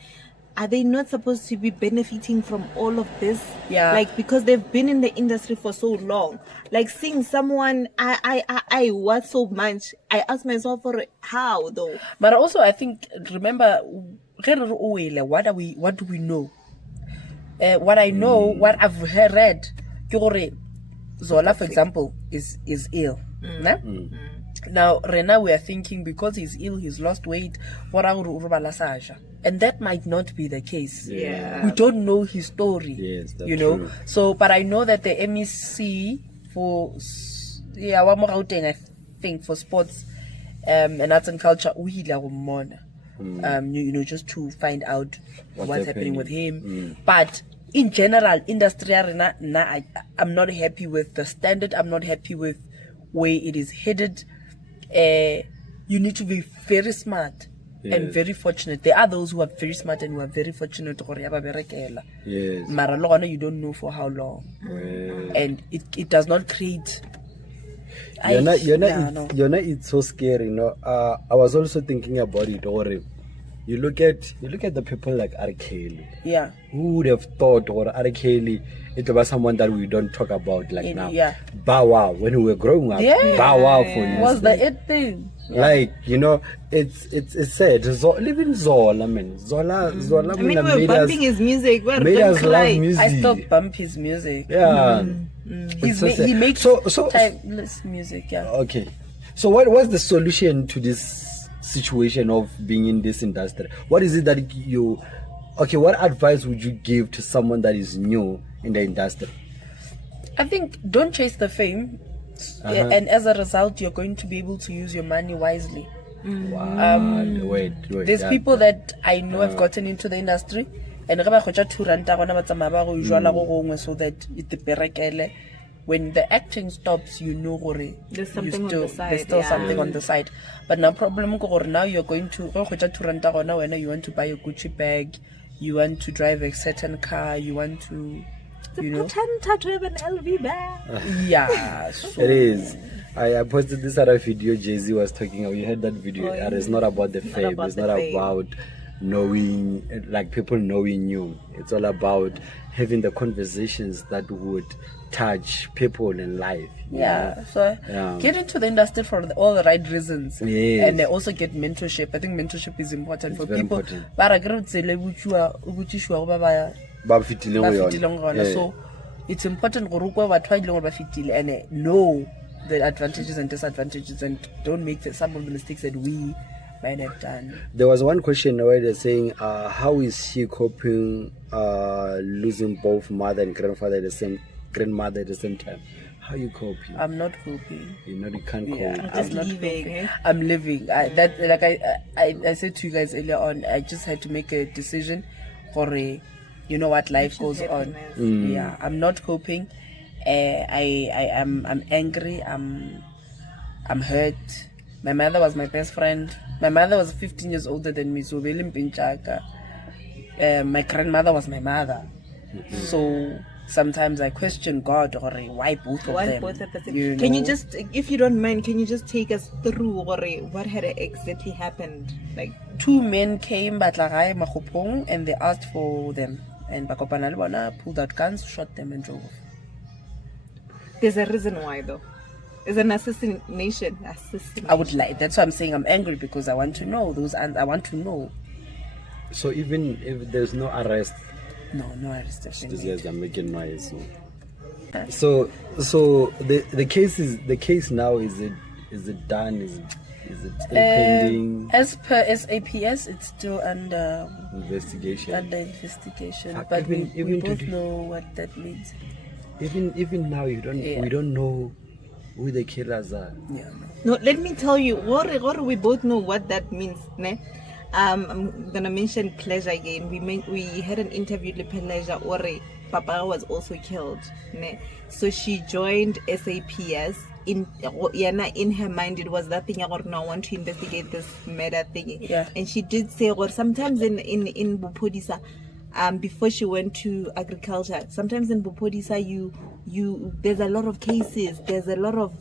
are they not supposed to be benefiting from all of this? Yeah. Like, because they've been in the industry for so long. Like, seeing someone I was so much, I ask myself for how though? but also I think, remember, what do we know? What I know, what I've read, Zola, for example, is ill. Nah? Now, Rena, we are thinking because he's ill, he's lost weight, and that might not be the case. Yeah. We don't know his story. Yes, that's you know. true. So, but I know that the MEC for I think for sports and arts and culture, you know, just to find out what's happening with him. But in general, industry arena, I'm not happy with the standard. I'm not happy with where it is headed. You need to be very smart and very fortunate. There are those who are very smart and who are very fortunate. Yes. Maralona, you don't know for how long, and it does not create. It's so scary, you know. I was also thinking about it, or you look at the people like R. Kelly. Yeah. Who would have thought, or R. Kelly, it was someone that we don't talk about like now. Yeah. Bow Wow, when we were growing up. Yeah. Bow Wow, for instance. Was the it thing? Like, you know, it's sad. Even Zola, man. Zola. I mean, we're bumping his music. We're made us love music. I still bump his music. Yeah. He makes timeless music. Yeah. Okay. So what's the solution to this situation of being in this industry? What is it that what advice would you give to someone that is new in the industry? I think don't chase the fame. And as a result, you're going to be able to use your money wisely. Wow. Wait. There's people that I know have gotten into the industry, and so that when the acting stops, you know There's something on the side, there's still something on the side. But now problem now you're going to when you want to buy a Gucci bag, you want to drive a certain car, you want to, you know, drive an LV bag. Yeah, so it is. I posted this other video Jay-Z was talking about. You heard that video. It's not about the fame. It's not about knowing, like people knowing you. It's all about having the conversations that would touch people in life. Yeah, so get into the industry for all the right reasons. Yes. And also get mentorship. I think mentorship is important for very people. important. So it's important and know the advantages and disadvantages, and don't make some of the mistakes that we might have done. There was one question where they're saying, how is she coping losing both mother and grandmother at the same time? How you coping? I'm not coping. You can't cope. Yeah, Just I'm not leaving, coping. eh? I'm living. I said to you guys earlier on, I just had to make a decision for you know what, life goes on. Yeah, I'm not coping. I'm angry. I'm hurt. My mother was my best friend. My mother was 15 years older than me, so my grandmother was my mother. So sometimes I question God, or why both of them. Can you just, if you don't mind, can you just take us through what had exactly happened? Like, 2 men came and they asked for them, and Bakopana le bona pulled out guns, shot them, and drove off. there's a reason why, though. It's an assassination. I would like. That's why I'm saying I'm angry, because I want to know those, and I want to know. So even if there's no arrest, No arrest. these guys are making noise. So the case now, is it done? Is it still pending? As per SAPS, it's still under Investigation. But even we both today- know what that means. Even now, we don't know who the killers are. Yeah. no, let me tell you, we both know what that means, ne? I'm gonna mention Pleasure again. We had an interview with Pleasure, or Papa was also killed, ne? So she joined SAPS. In her mind, it was that thing. I want to investigate this murder thing. Yeah. And she did say, or sometimes in Bupodisa, before she went to agriculture, sometimes in Bupodisa, you there's a lot of cases. There's a lot of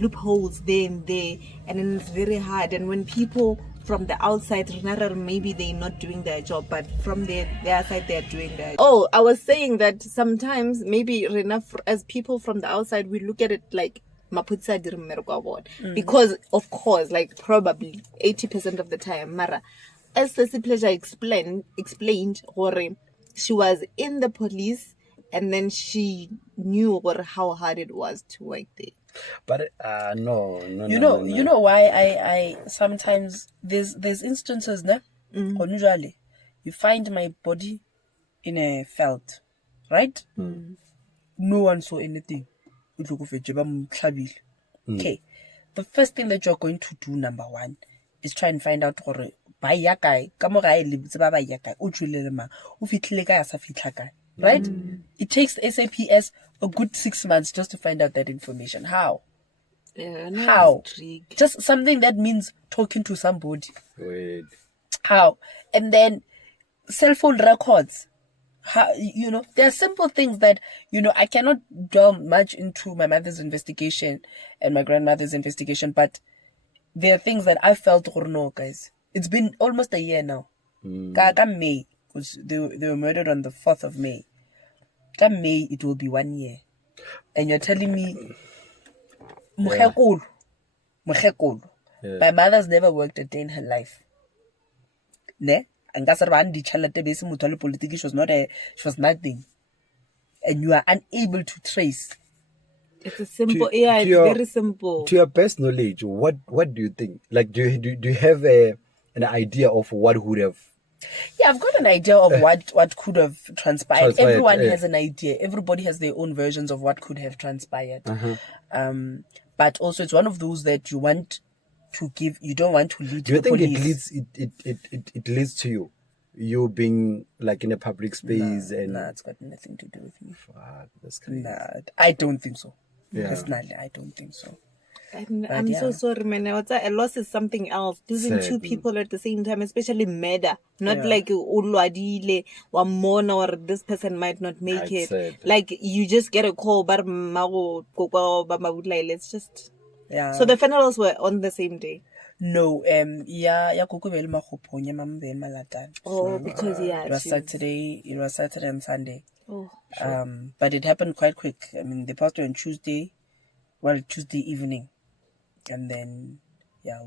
loopholes there and there, and then it's very hard. And when people from the outside, maybe they're not doing their job, but from their side, they're doing their job. Oh, I was saying that sometimes maybe as people from the outside, we look at it like Maputsa didn't because of course, like probably 80% of the time, Mara, as Ceci Pleasure explained, she was in the police, and then she knew how hard it was to work there. But no. You know why I sometimes there's instances, ne? Unusually, you find my body in a felt, right? No one saw anything. Okay, the first thing that you're going to do, number one, is try and find out right? It takes SAPS a good 6 months just to find out that information. How? How? Just something that means talking to somebody. Wait. How? And then cell phone records. How, there are simple things that, I cannot delve much into my mother's investigation and my grandmother's investigation, but there are things that I felt, no, guys. It's been almost a year now. May, because they were murdered on the 4th of May. Come May, it will be 1 year. And you're telling me, Mukhekulu. My mother's never worked a day in her life. Ne? She was nothing. And you are unable to trace. It's a simple, it's very simple. To your best knowledge, what do you think? Like, do you have an idea of what would have? Yeah, I've got an idea of what could have transpired. Everyone has an idea. Everybody has their own versions of what could have transpired. But also, it's one of those that you want to give. You don't want to lead. Do you think police. it leads to you being like in a public space? Nah, it's got nothing to do with me. Fuck, that's crazy. Nah, I don't think so. Yeah. Personally, I don't think so. I'm so sorry, man. A loss is something else. Losing two people at the same time, especially murder. Not like ulwadile or mona, or this person might not make it. Sad. Like you just get a call, but let's just. Yeah. So the funerals were on the same day. No, because it was Saturday and Sunday. Oh. But it happened quite quick. I mean, they passed away on Tuesday evening, and then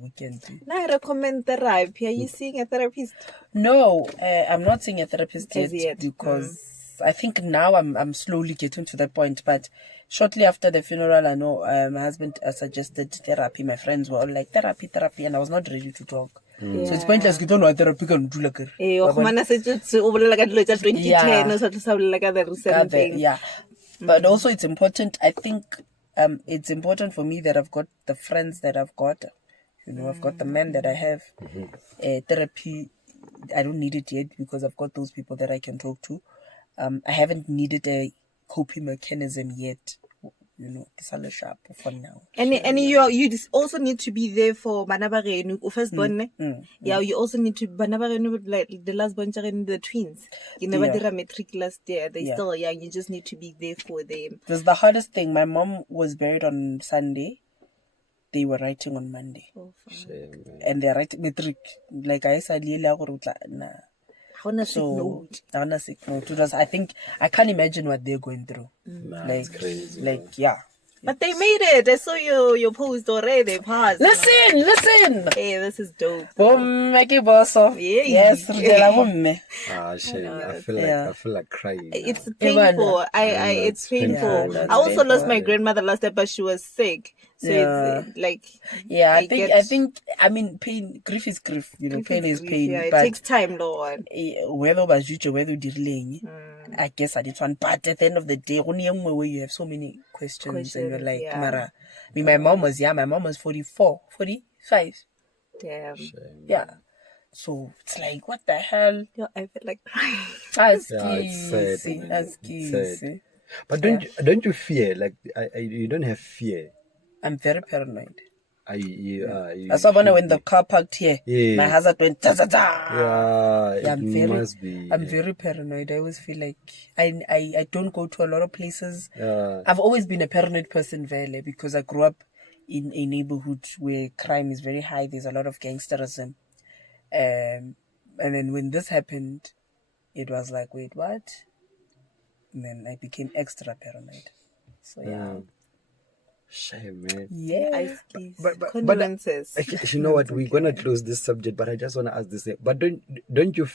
weekend. Now I recommend therapy. Are you seeing a therapist? No, I'm not seeing a therapist yet. because I think now I'm slowly getting to that point. But shortly after the funeral, I know my husband suggested therapy. My friends were all like therapy, and I was not ready to talk. So it's pointless. You don't know what therapy can do. Yeah. But also it's important, I think, it's important for me that I've got the friends that I've got. You know, I've got the men that I have. Therapy, I don't need it yet because I've got those people that I can talk to. I haven't needed a coping mechanism yet. You know, it's all sharp for now. And you just also need to be there for Banabarenu, first born. Yeah, you also need to Banabarenu, like the last born, the twins. You never did a metric last year. They still young. You just need to be there for them. It was the hardest thing. My mom was buried on Sunday. They were writing on Monday. Oh, and they're writing metric. Like I said, nah. So, I think I can't imagine what they're going through. That's crazy. Like, yeah. But they made it. I saw your post already. They passed. Listen. Hey, this is dope. Yes. Shame. I I feel like crying. It's painful. It's painful. Yeah, I also painful. lost my grandmother last year, but she was sick. So it's like I think I mean pain, grief is grief, you know, pain is pain. Yeah, it but takes time, Lord. Whether was you whether dealing, I guess I did one. But at the end of the day, only young where you have so many questions and you're like, Mara. I mean, my mom was 44, 45. Damn. Yeah. So it's like, what the hell? Yeah, I feel like crying. That's it's easy. sad. That's It's easy. sad. But don't you fear? Like you don't have fear. I'm very paranoid. I saw when the car parked here. Yeah. My hazard went ta ta Yeah, I'm must be. I'm very paranoid. I always feel like I don't go to a lot of places. Yeah. I've always been a paranoid person, Vele, because I grew up in a neighborhood where crime is very high. There's a lot of gangsterism. And then when this happened, it was like, wait, what? And then I became extra paranoid. So yeah. Shame, man. Yeah. Condolences. You know what? We're gonna close this subject, but I just wanna ask this. But don't you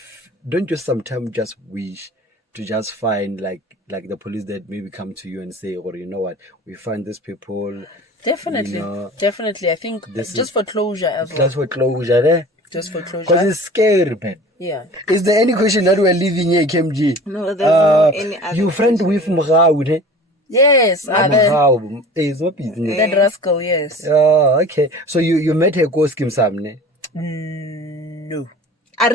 sometimes just wish to just find like the police that maybe come to you and say, or you know what, we find these people. Definitely, you know, definitely. I think just for closure as well. Just for closure, eh? Just for closure. Because it's scary, man. Yeah. Is there any question that we're leaving here, KMG? No, there's no any other. You friend with Makhadzi, eh? Yes. Makhadzi. It's what business. That rascal, yes. Oh, okay. So you met her go Skeem Saam, ne? No.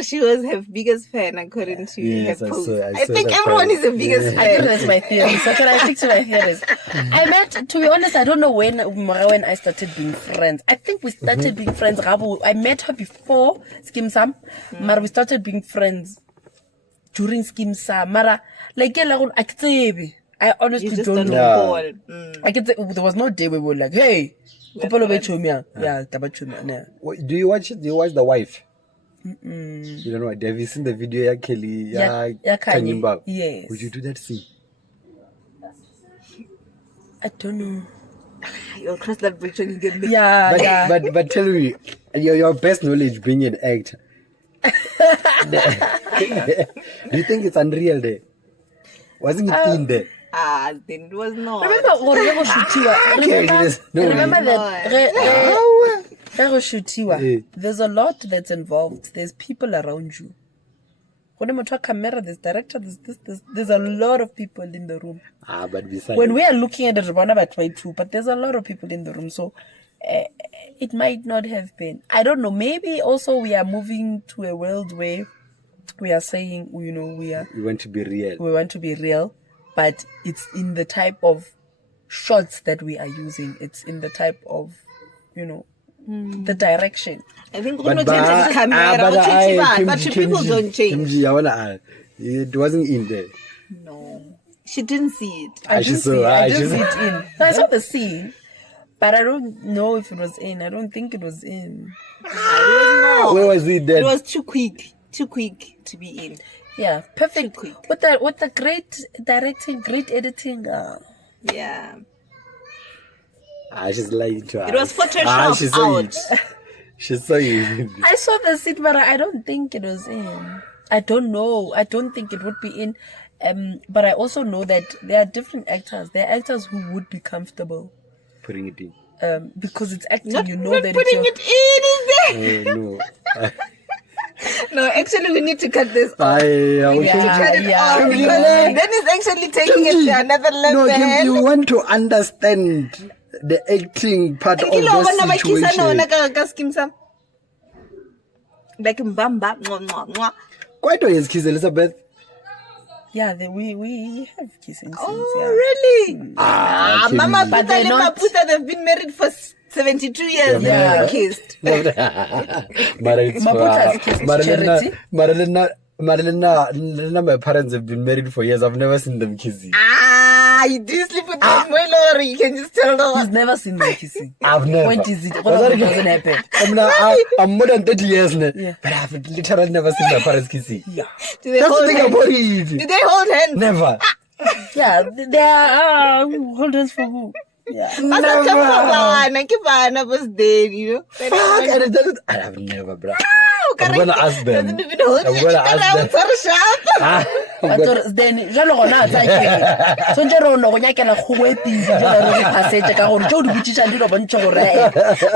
She was her biggest fan according to Yes, her post. I saw think that everyone fan. is the biggest I think fan. that's my theory. So can I stick to my theories? I met, to be honest, I don't know when I started being friends. I think we started being friends. I met her before Skeem Saam. Mara, we started being friends during Skeem Saam. Mara, like, I honestly You just don't don't know. recall. I get there was no day where we were like, hey, Do you watch The Wife? You don't know. Have you seen the video? Kelly, Kanyimba. Yes. Would you do that scene? I don't know. You'll cross that bridge when you get there. Yeah, But tell me, your best knowledge being an actor. Do you think it's unreal there? Wasn't it in there? Then it was not. Remember that there's a lot that's involved. There's people around you. When I'm talking camera, there's director, there's a lot of people in the room. But besides, when we are looking at it, but there's a lot of people in the room. So it might not have been. I don't know. Maybe also we are moving to a world where we are saying, you know, we want to be real. We want to be real, but it's in the type of shots that we are using. It's in the type of, you know, the direction. I think people don't change. It wasn't in there. No, she didn't see it. I didn't see it in. No, I saw the scene, but I don't know if it was in. I don't think it was in. Where was it then? It was too quick to be in. Yeah, perfect. Too quick. With the great directing, great editing. Yeah. She's lying to us. It was Photoshop out. She saw it. I saw the scene, but I don't think it was in. I don't know. I don't think it would be in. But I also know that there are different actors. There are actors who would be comfortable putting it in. Because it's acting. Not you know not that putting it's it in, is there? No. No, acting actually, we need to cut this off. Yeah, We need to cut it off Kim, because then it's actually taking it to another level. No, Kim, you want to understand the acting part of the situation. Like mbamba, mwah. Quite a yes, Kiss Elizabeth. Yeah, we have kissing scenes. Oh, really? Kim. Mama But Puta they're and not- Puta, they've been married for 72 years. They've Yeah. never kissed. Maputa's kissed Charity. Marilena, my parents have been married for years. I've never seen them kissing. You do sleep with them well, or you can just tell them. He's never seen them kissing. I've never. When is it? What doesn't happen? I'm more than 30 years now, Yeah. but I've literally never seen my parents kissing. Yeah. Do they That's the hold thing hands? about it. Do they hold hands? Never. Yeah, they are hold hands for who? Yeah. Kibana was dead, you know. Fuck, and it doesn't. I have never, bro. I'm correct. gonna ask them. Doesn't even hold I'm you. gonna ask them. Sharp. I'm gonna- Then jalo gona tsa ke so nje ro no go nyakela khogwe pidi jalo re passage ka gore jo di butšisha di lo bontse gore I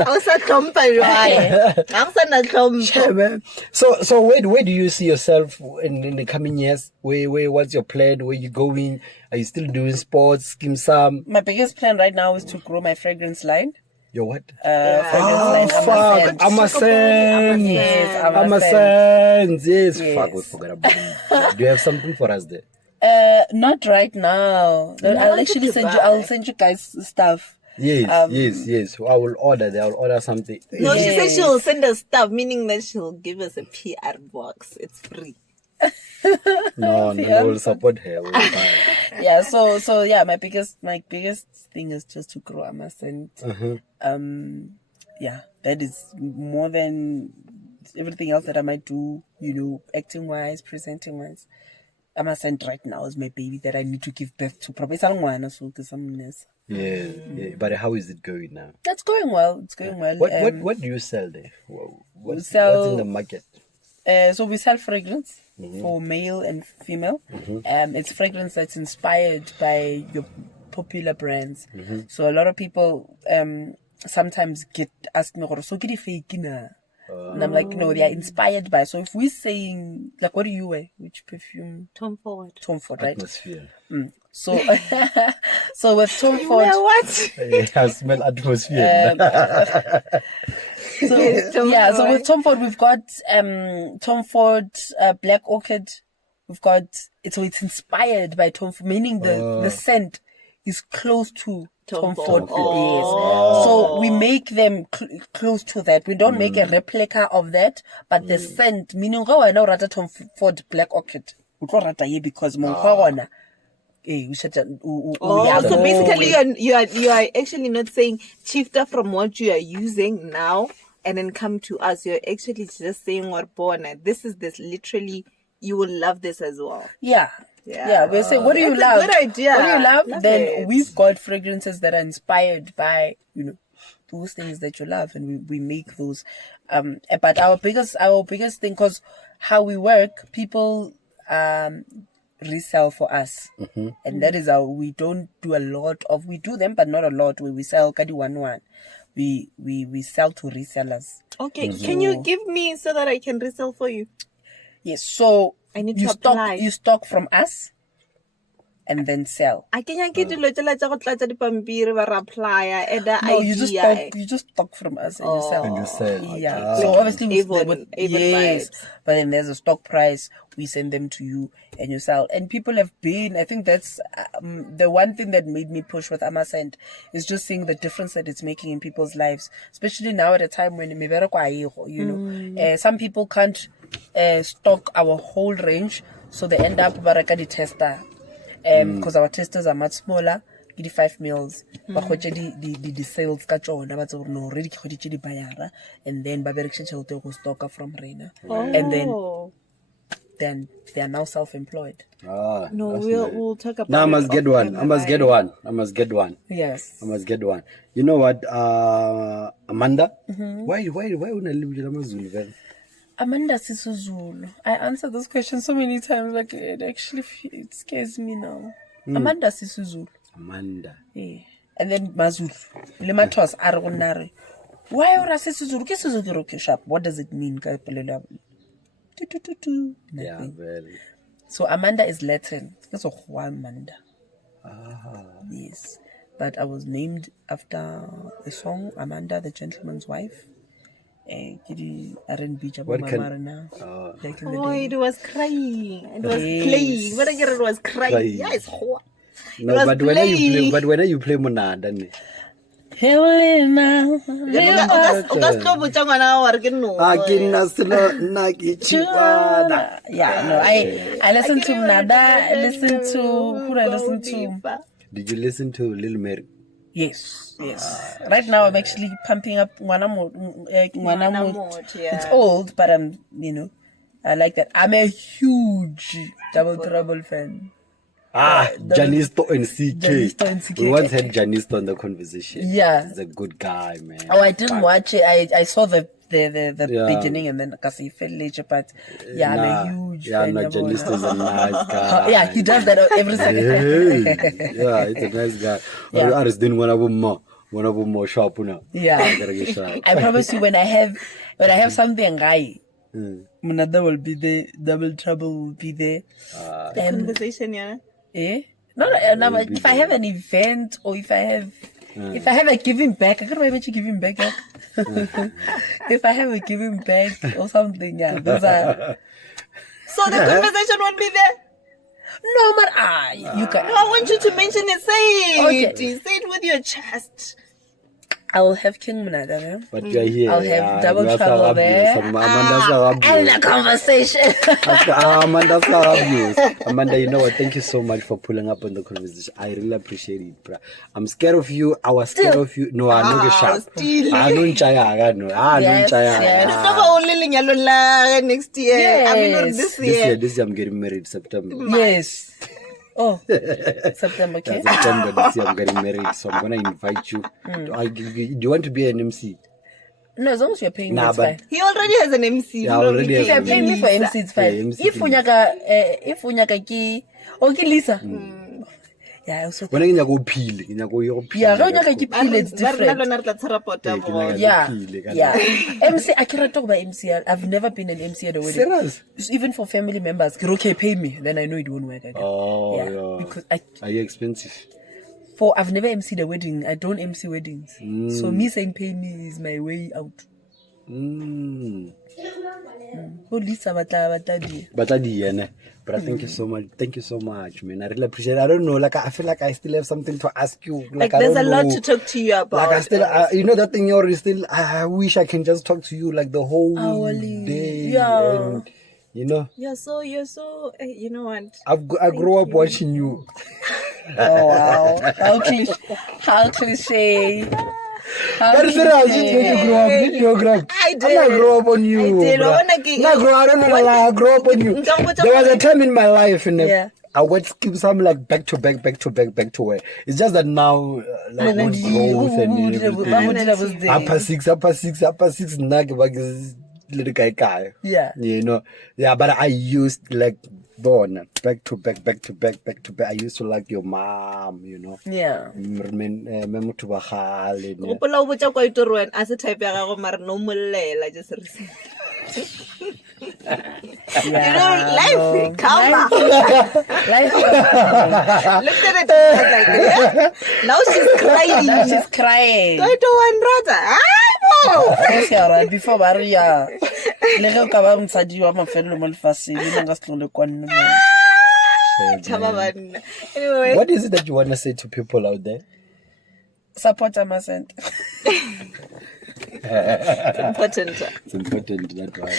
was a tlhompha jwale. I was a tlhompha. Yeah, man. So where do you see yourself in the coming years? What's your plan? Where you going? Are you still doing sports? Skeem Saam? my biggest plan right now is to grow my fragrance line. Your what? Fragrance Oh line fuck! Amascent. Yes, Amascent. Yes. Yes. Fuck, we forgot about it. Do you have something for us there? Not right now. I'll actually send you. I'll send you guys stuff. Yes. I will order. I'll order something. No, she said Yes. she'll send us stuff, meaning that she'll give us a PR box. It's free. No, we'll support her. We'll buy. Yeah. So yeah. My biggest thing is just to grow Amascent. Yeah. That is more than everything else that I might do. You know, acting wise, presenting wise. Amascent right now is my baby that I need to give birth to. Probably Yeah. But how is it going now? That's going well. It's going well. What do you sell there? What's in the market? So we sell fragrance for male and female. It's fragrance that's inspired by your popular brands. So a lot of people sometimes ask me, so get fake na? And I'm like, no, they are inspired by. So if we're saying, like, what do you wear? Which perfume? Tom Ford. Tom Ford, right? Atmosphere. So, so with Tom Ford, what? I smell atmosphere. so with Tom Ford, we've got Tom Ford Black Orchid. We've got so it's inspired by Tom Ford, meaning the scent is close to Tom Ford. Yes. So we make them close to that. We don't make a replica of that, but the scent, meaning how I know rather Tom Ford Black Orchid. Because So basically, you are actually not saying shifter from what you are using now and then come to us. You're actually just saying this is literally you will love this as well. Yeah. We're saying, what do you That's love? a good idea. What do you love? Love Then it. we've got fragrances that are inspired by, those things that you love, and we make those. But our biggest thing, because how we work, people resell for us, and that is how we don't do a lot of. We do them, but not a lot. Where we sell kadi 1-1. We sell to resellers. Okay, can you give me so that I can resell for you? Yes, so I need you to apply. You stock from us, and then sell. I can get dilo tshela tsa go tlatsa dipampiri ba ra apply No, you just stock from us and you sell. And you sell. Yeah. So obviously Avon yes, vibes. but then there's a stock price. We send them to you and you sell. And people have been. I think that's the one thing that made me push with Amascent is just seeing the difference that it's making in people's lives, especially now at a time when some people can't stock our whole range, so they end up baraka di tester. Because our testers are much smaller, get the 5 mils. But the sales catch on, but already the bayara, and then Baberik will go stock from Reina, and then they are now self-employed. No, that's we'll talk about. Now I it must get off one. camera, I must get right? one. I must get one. Yes. I must get one. You know what, Amanda? Why una live with Amazulu then? Amanda Sisuzulu. I answered this question so many times, like it scares me now. Amanda Sisuzulu. Amanda. Yeah. And then Mazulu. Lematos Aragonare. Why are Sisuzulu? What does it mean? Yeah, Nothing. well. So Amanda is Latin. That's a Juan Amanda. Ah. Yes. But I was named after the song Amanda, the Gentleman's Wife. R&B What can- back in the Oh, day. it was crying. It was Yes. playing. When I get it was crying. Crying. Yes. No, was but when you play playing. Monada, ne? Heavenly now. Yeah, no, I listen to Nada, I listen to who I listen to. Did you listen to Lil Mary? Yes. Right now I'm actually pumping up Ngwanamot. Yeah. It's old, but I like that. I'm a huge Double Trouble fan. Janisto and CK. Janisto and CK. We once had Janisto on the conversation. Yeah. He's a good guy, man. Oh, I didn't watch it. I saw the beginning and then because he fell later, but I'm a huge fan. No, Janisto is a nice guy. Yeah, he does that every second. Yeah, it's a nice guy. Yeah. I didn't one of them more sharp now. Yeah. I promise you, when I have something right, Munada will be there, Double Trouble will be there. Conversation, yeah. No, but if I have an event or if I have a giving back, I can't remember you giving back. If I have a giving back or something, those are. So the conversation won't be there? No, but you can. No, I want you to mention it. Say it. Okay. Say it with your chest. I'll have King Munada. But you're here. I'll have Double Trouble there. And the conversation. Amanda, you know what? Thank you so much for pulling up on the conversation. I really appreciate it, bro. I'm scared of you. I was scared of you. No, I know the sharp. Still. I don't chaya. No, I don't chaya. It's never only next year. Yes. I mean, not this year. This year I'm getting married September. Yes. Oh, September, okay. Yeah, September this year I'm getting married, so I'm gonna invite you. Do you want to be an MC? No, as long as you're paying me, Nah, it's but- fine. He already has an MC. Yeah, already has If you're an paying me for MC, it's fine. Yeah, MC If unyaka ki, okay, Lisa. Yeah, also. When I go peel, Yeah, unyaka ki peel, it's different. Yeah. MC, I cannot talk about MC. I've never been an MC at a wedding. Serious? Even for family members, okay, pay me. Then I know it won't work again. Oh, yeah. Because Are you expensive? I've never MC'd a wedding. I don't MC weddings. So me saying pay me is my way out. Oh, Lisa, but thank you so much. Thank you so much, man. I really appreciate it. I don't know. Like, I feel like I still have something to ask you. Like, I there's a don't lot know. to talk to you about. Like, I still, you know, that thing you're still, I wish I can just talk to you like the whole day. Yeah. And, you know, You're so, you know what? I grew up watching you. Oh, wow. How cliche. That is how did you grow up? I did. I'm not grow up on you. I did. Bruh. I don't know. I grew up on you. There was a time in my life, I watched Skeem Saam like back to back to work. It's just that now, like with growth and everything. Upper six, little guy. Yeah. You know, but I used like born back to back. I used to like your mom, you know. Yeah. Memutu bahale. Gopola o botsa kwa itoruan as a type ya gago mara no mollela just receive. You know, life karma. Life. Look at it like yeah. Now she's crying. She's crying. I don't want brother. Yes, yeah, right. Before Maria, lego ka ba mtsadi wa mafelo mo lefaseng le nga se tlole kwa nne. Anyway, what is it that you want to say to people out there? Support Amascent. it's important. It's important that one.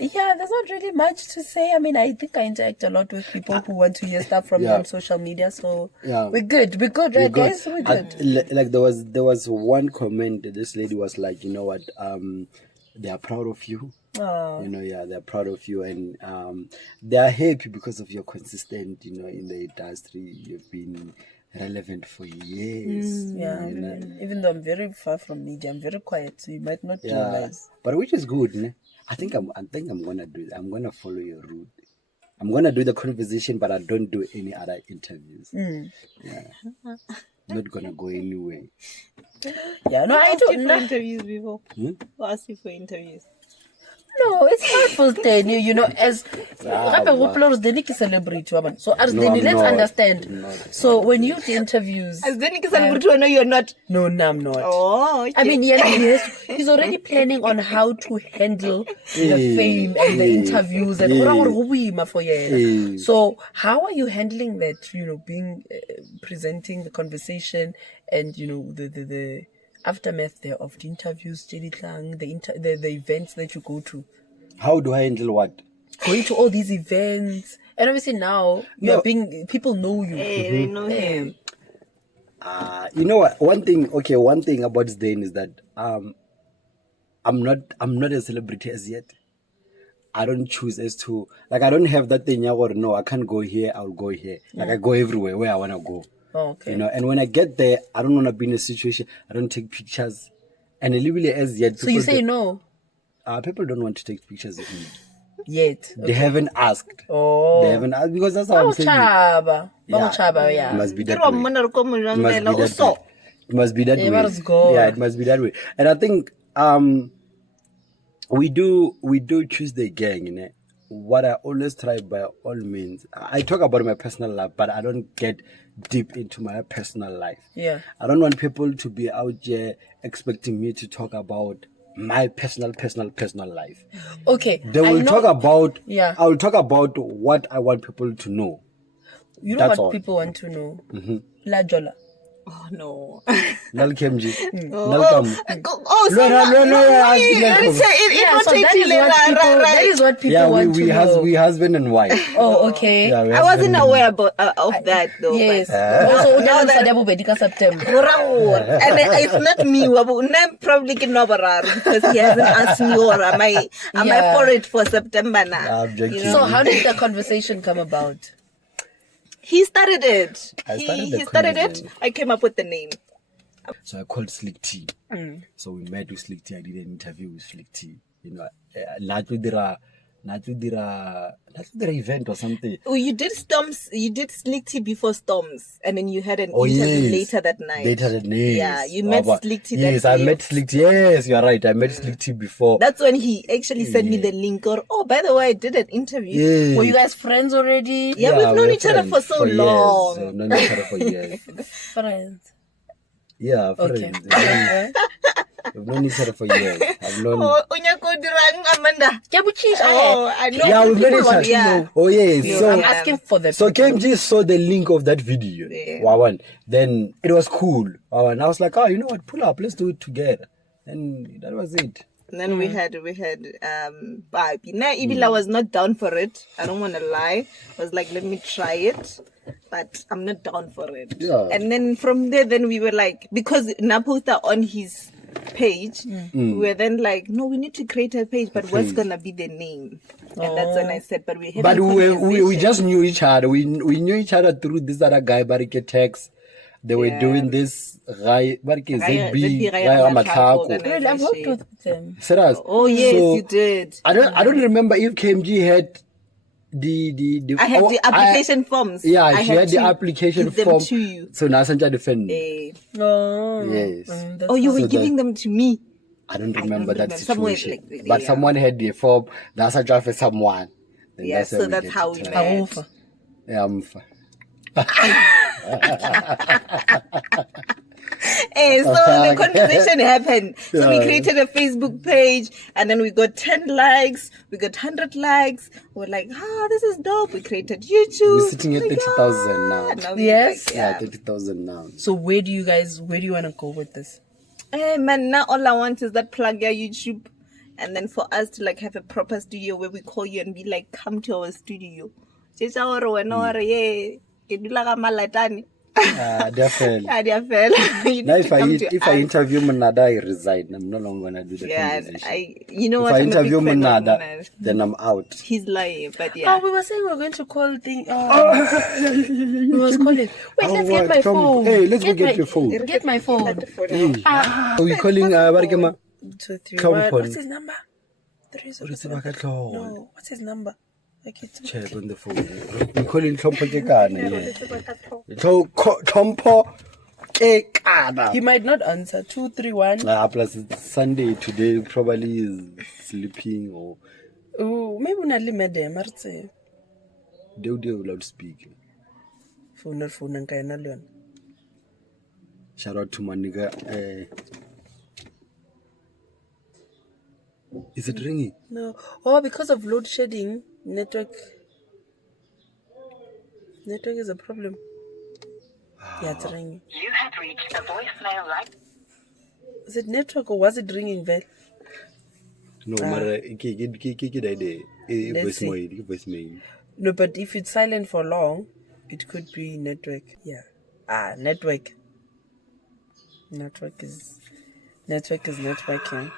Yeah, there's not really much to say. I mean, I think I interact a lot with people who want to hear stuff from me on social media, so we're good, right, guys? We're good. Like there was one comment that this lady was like, you know what, they are proud of you. Oh. You know, they're proud of you, and they are happy because of your consistent, you know, in the industry. You've been relevant for years. Even though I'm very far from media, I'm very quiet, so you might not realize. But which is good, ne? I think I'm gonna do it. I'm gonna follow your route. I'm gonna do the conversation, but I don't do any other interviews. Not gonna go anywhere. Yeah, no, I don't know. Interviews before. Who asked you for interviews? No, it's hard for Sdeni, you know, as Sdeni is celebrity, so as Sdeni, let's understand. So when you do interviews, As Sdeni is celebrity, no, you're not. No, I'm not. Oh, okay. I mean, he's already planning on how to handle the fame and the interviews and so how are you handling that? You know, being presenting the conversation and you know the aftermath there of the interviews, the events that you go to. How do I handle what? Going to all these events, and obviously now people know you. They know him. You know what? One thing about Sdeni is that I'm not a celebrity as yet. I don't choose as to I don't have that thing or no, I can't go here, I'll go here. I go everywhere where I wanna go. Oh, okay. You know, and when I get there, I don't wanna be in a situation, I don't take pictures. And really as yet so you say no? People don't want to take pictures of me. Yet. They haven't asked. Oh. They haven't asked because that's how I'm saying. Yeah. It must be that way. It must be that way. Yeah, it must be that way. And I think we do TuesdayGang, you know. What I always try by all means, I talk about my personal life, but I don't get deep into my personal life. Yeah. I don't want people to be out there expecting me to talk about my personal life. Okay. They will talk about. Yeah. I will talk about what I want people to know. You know what people want to know? La Jola. Oh no. Nal Kemji. Oh, that is what people want to know. We husband and wife. Oh, okay. Yeah, I wasn't aware of that though. Yes. Also, now that September. And it's not me. I'm probably because he hasn't asked me or am I for it for September now? So how did the conversation come about? He started it. He started it. I came up with the name. So I called Slick T. So we met with Slick T. I did an interview with Slick T. You know, not with the event or something. Oh, you did Storms. You did Slick T before Storms, and then you had an interview later that night. Yeah, you met Slick T. Yes, I met Slick T. Yes, you are right. I met Slick T before. That's when he actually sent me the link. Or by the way, I did an interview. Yeah. Were you guys friends already? Yeah, we've known each other for so long. Years. We've known each other for years. Friends. Yeah, friends. Okay. We've known each other for years. I've known. Amanda. Oh, I know. Yeah, we've known each other. Yeah. Oh yes. So I'm asking for the. So KMG saw the link of that video. Yeah. Then it was cool. And I was like, you know what? Pull up. Let's do it together. And that was it. And then we had Vibe. Ibila was not down for it. I don't want to lie. I was like, let me try it. But I'm not down for it. Yeah. And then from there, then we were like, because Naposta on his page, we were then like, no, we need to create a page, but what's gonna be the name? And that's when I said, but we have. But we just knew each other. We knew each other through this other guy, Barike Tex. They were doing this guy, Barike ZB, Really, I've worked with them. Serious? Oh yes, So, you did. I don't remember if KMG had the I had the application forms. Yeah, she had the application give form. them to you. So now Sanja defend. Oh. Yes. You were giving them to me. I don't remember that Somewhere situation. like, but someone had the form. That's a draft for someone. And Yeah, where so that's get how it. we met. Yeah, I'm fine. So the conversation happened. So we created a Facebook page, and then we got 10 likes, we got 100 likes. We're like, this is dope. We created YouTube. We're sitting at 30,000 now. Yes. Yeah, 30,000 now. So where do you want to go with this? Man, now all I want is that plug your YouTube, and then for us to like have a proper studio where we call you and be like, come to our studio. Definitely. Now if I interview Munada, I resign. I'm no longer gonna do the conversation. If I interview Munada, then I'm out. He's lying, but yeah. Oh, we were saying we were going to call the. We was calling. Wait, let's get my phone. Hey, let's go get your phone. Get my phone. Are we calling Barikema? 2, 3, Come 1. on. What's his number? 3, 7, no. What's his number? Okay, check on the phone. We're calling Chompo Chompo He might not answer. 2, 3, 1. Plus it's Sunday today, probably is sleeping or. Oh, maybe not limit Marse. Do loudspeaker. Phone and kind Shout out to my nigga. Is it ringing? No. Oh, because of load shedding, network is a problem. Yeah, it's ringing. You have reached a voicemail line. Is it network or was it ringing, Vel? No, voicemail. No, but if it's silent for long, it could be network. Yeah. Network. Network is not working.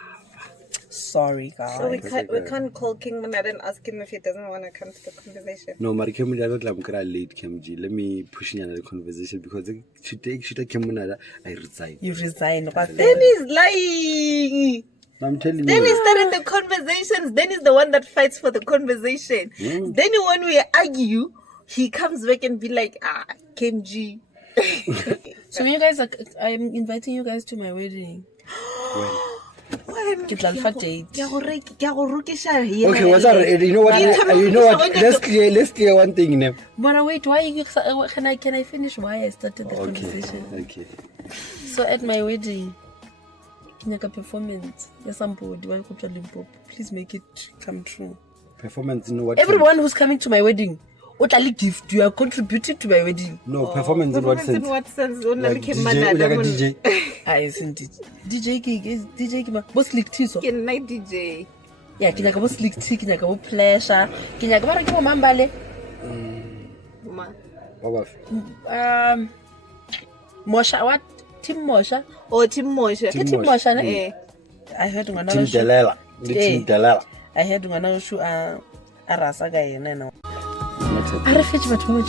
Sorry, guys. So we can't call King Munad and ask him if he doesn't want to come to the conversation. No, Mari Kemunada, I'm late, Kamji. Let me push in another conversation because should I Kemunada, I resign. You resign. Then he's lying. I'm telling you. Then he started the conversations. Then he's the one that fights for the conversation. Then when we argue, he comes back and be like, KMG. So when you guys I'm inviting you guys to my wedding. When? Get alpha date. Okay, what's that? You know what? Let's clear one thing, Neb. But wait, can I finish why I started the conversation? Okay. So at my wedding, Kinyaka performance, somebody please make it come true. Performance, you know what? Everyone who's coming to my wedding, what a gift you are contributing to my wedding. No, performance in what sense? In what sense? Only Like DJ. Isn't it? DJ gig, boss lick tea so. Can night DJ. Yeah, Kinyaka boss lick tea, Kinyaka bo pleasure, Kinyaka bara kibo mambale. Mosha, what? Team Mosha? Oh, Team Mosha. Team Mosha, ne? I heard one Team Delela. Team Delela. I heard one of shoe arasa guy and I refresh my toilet.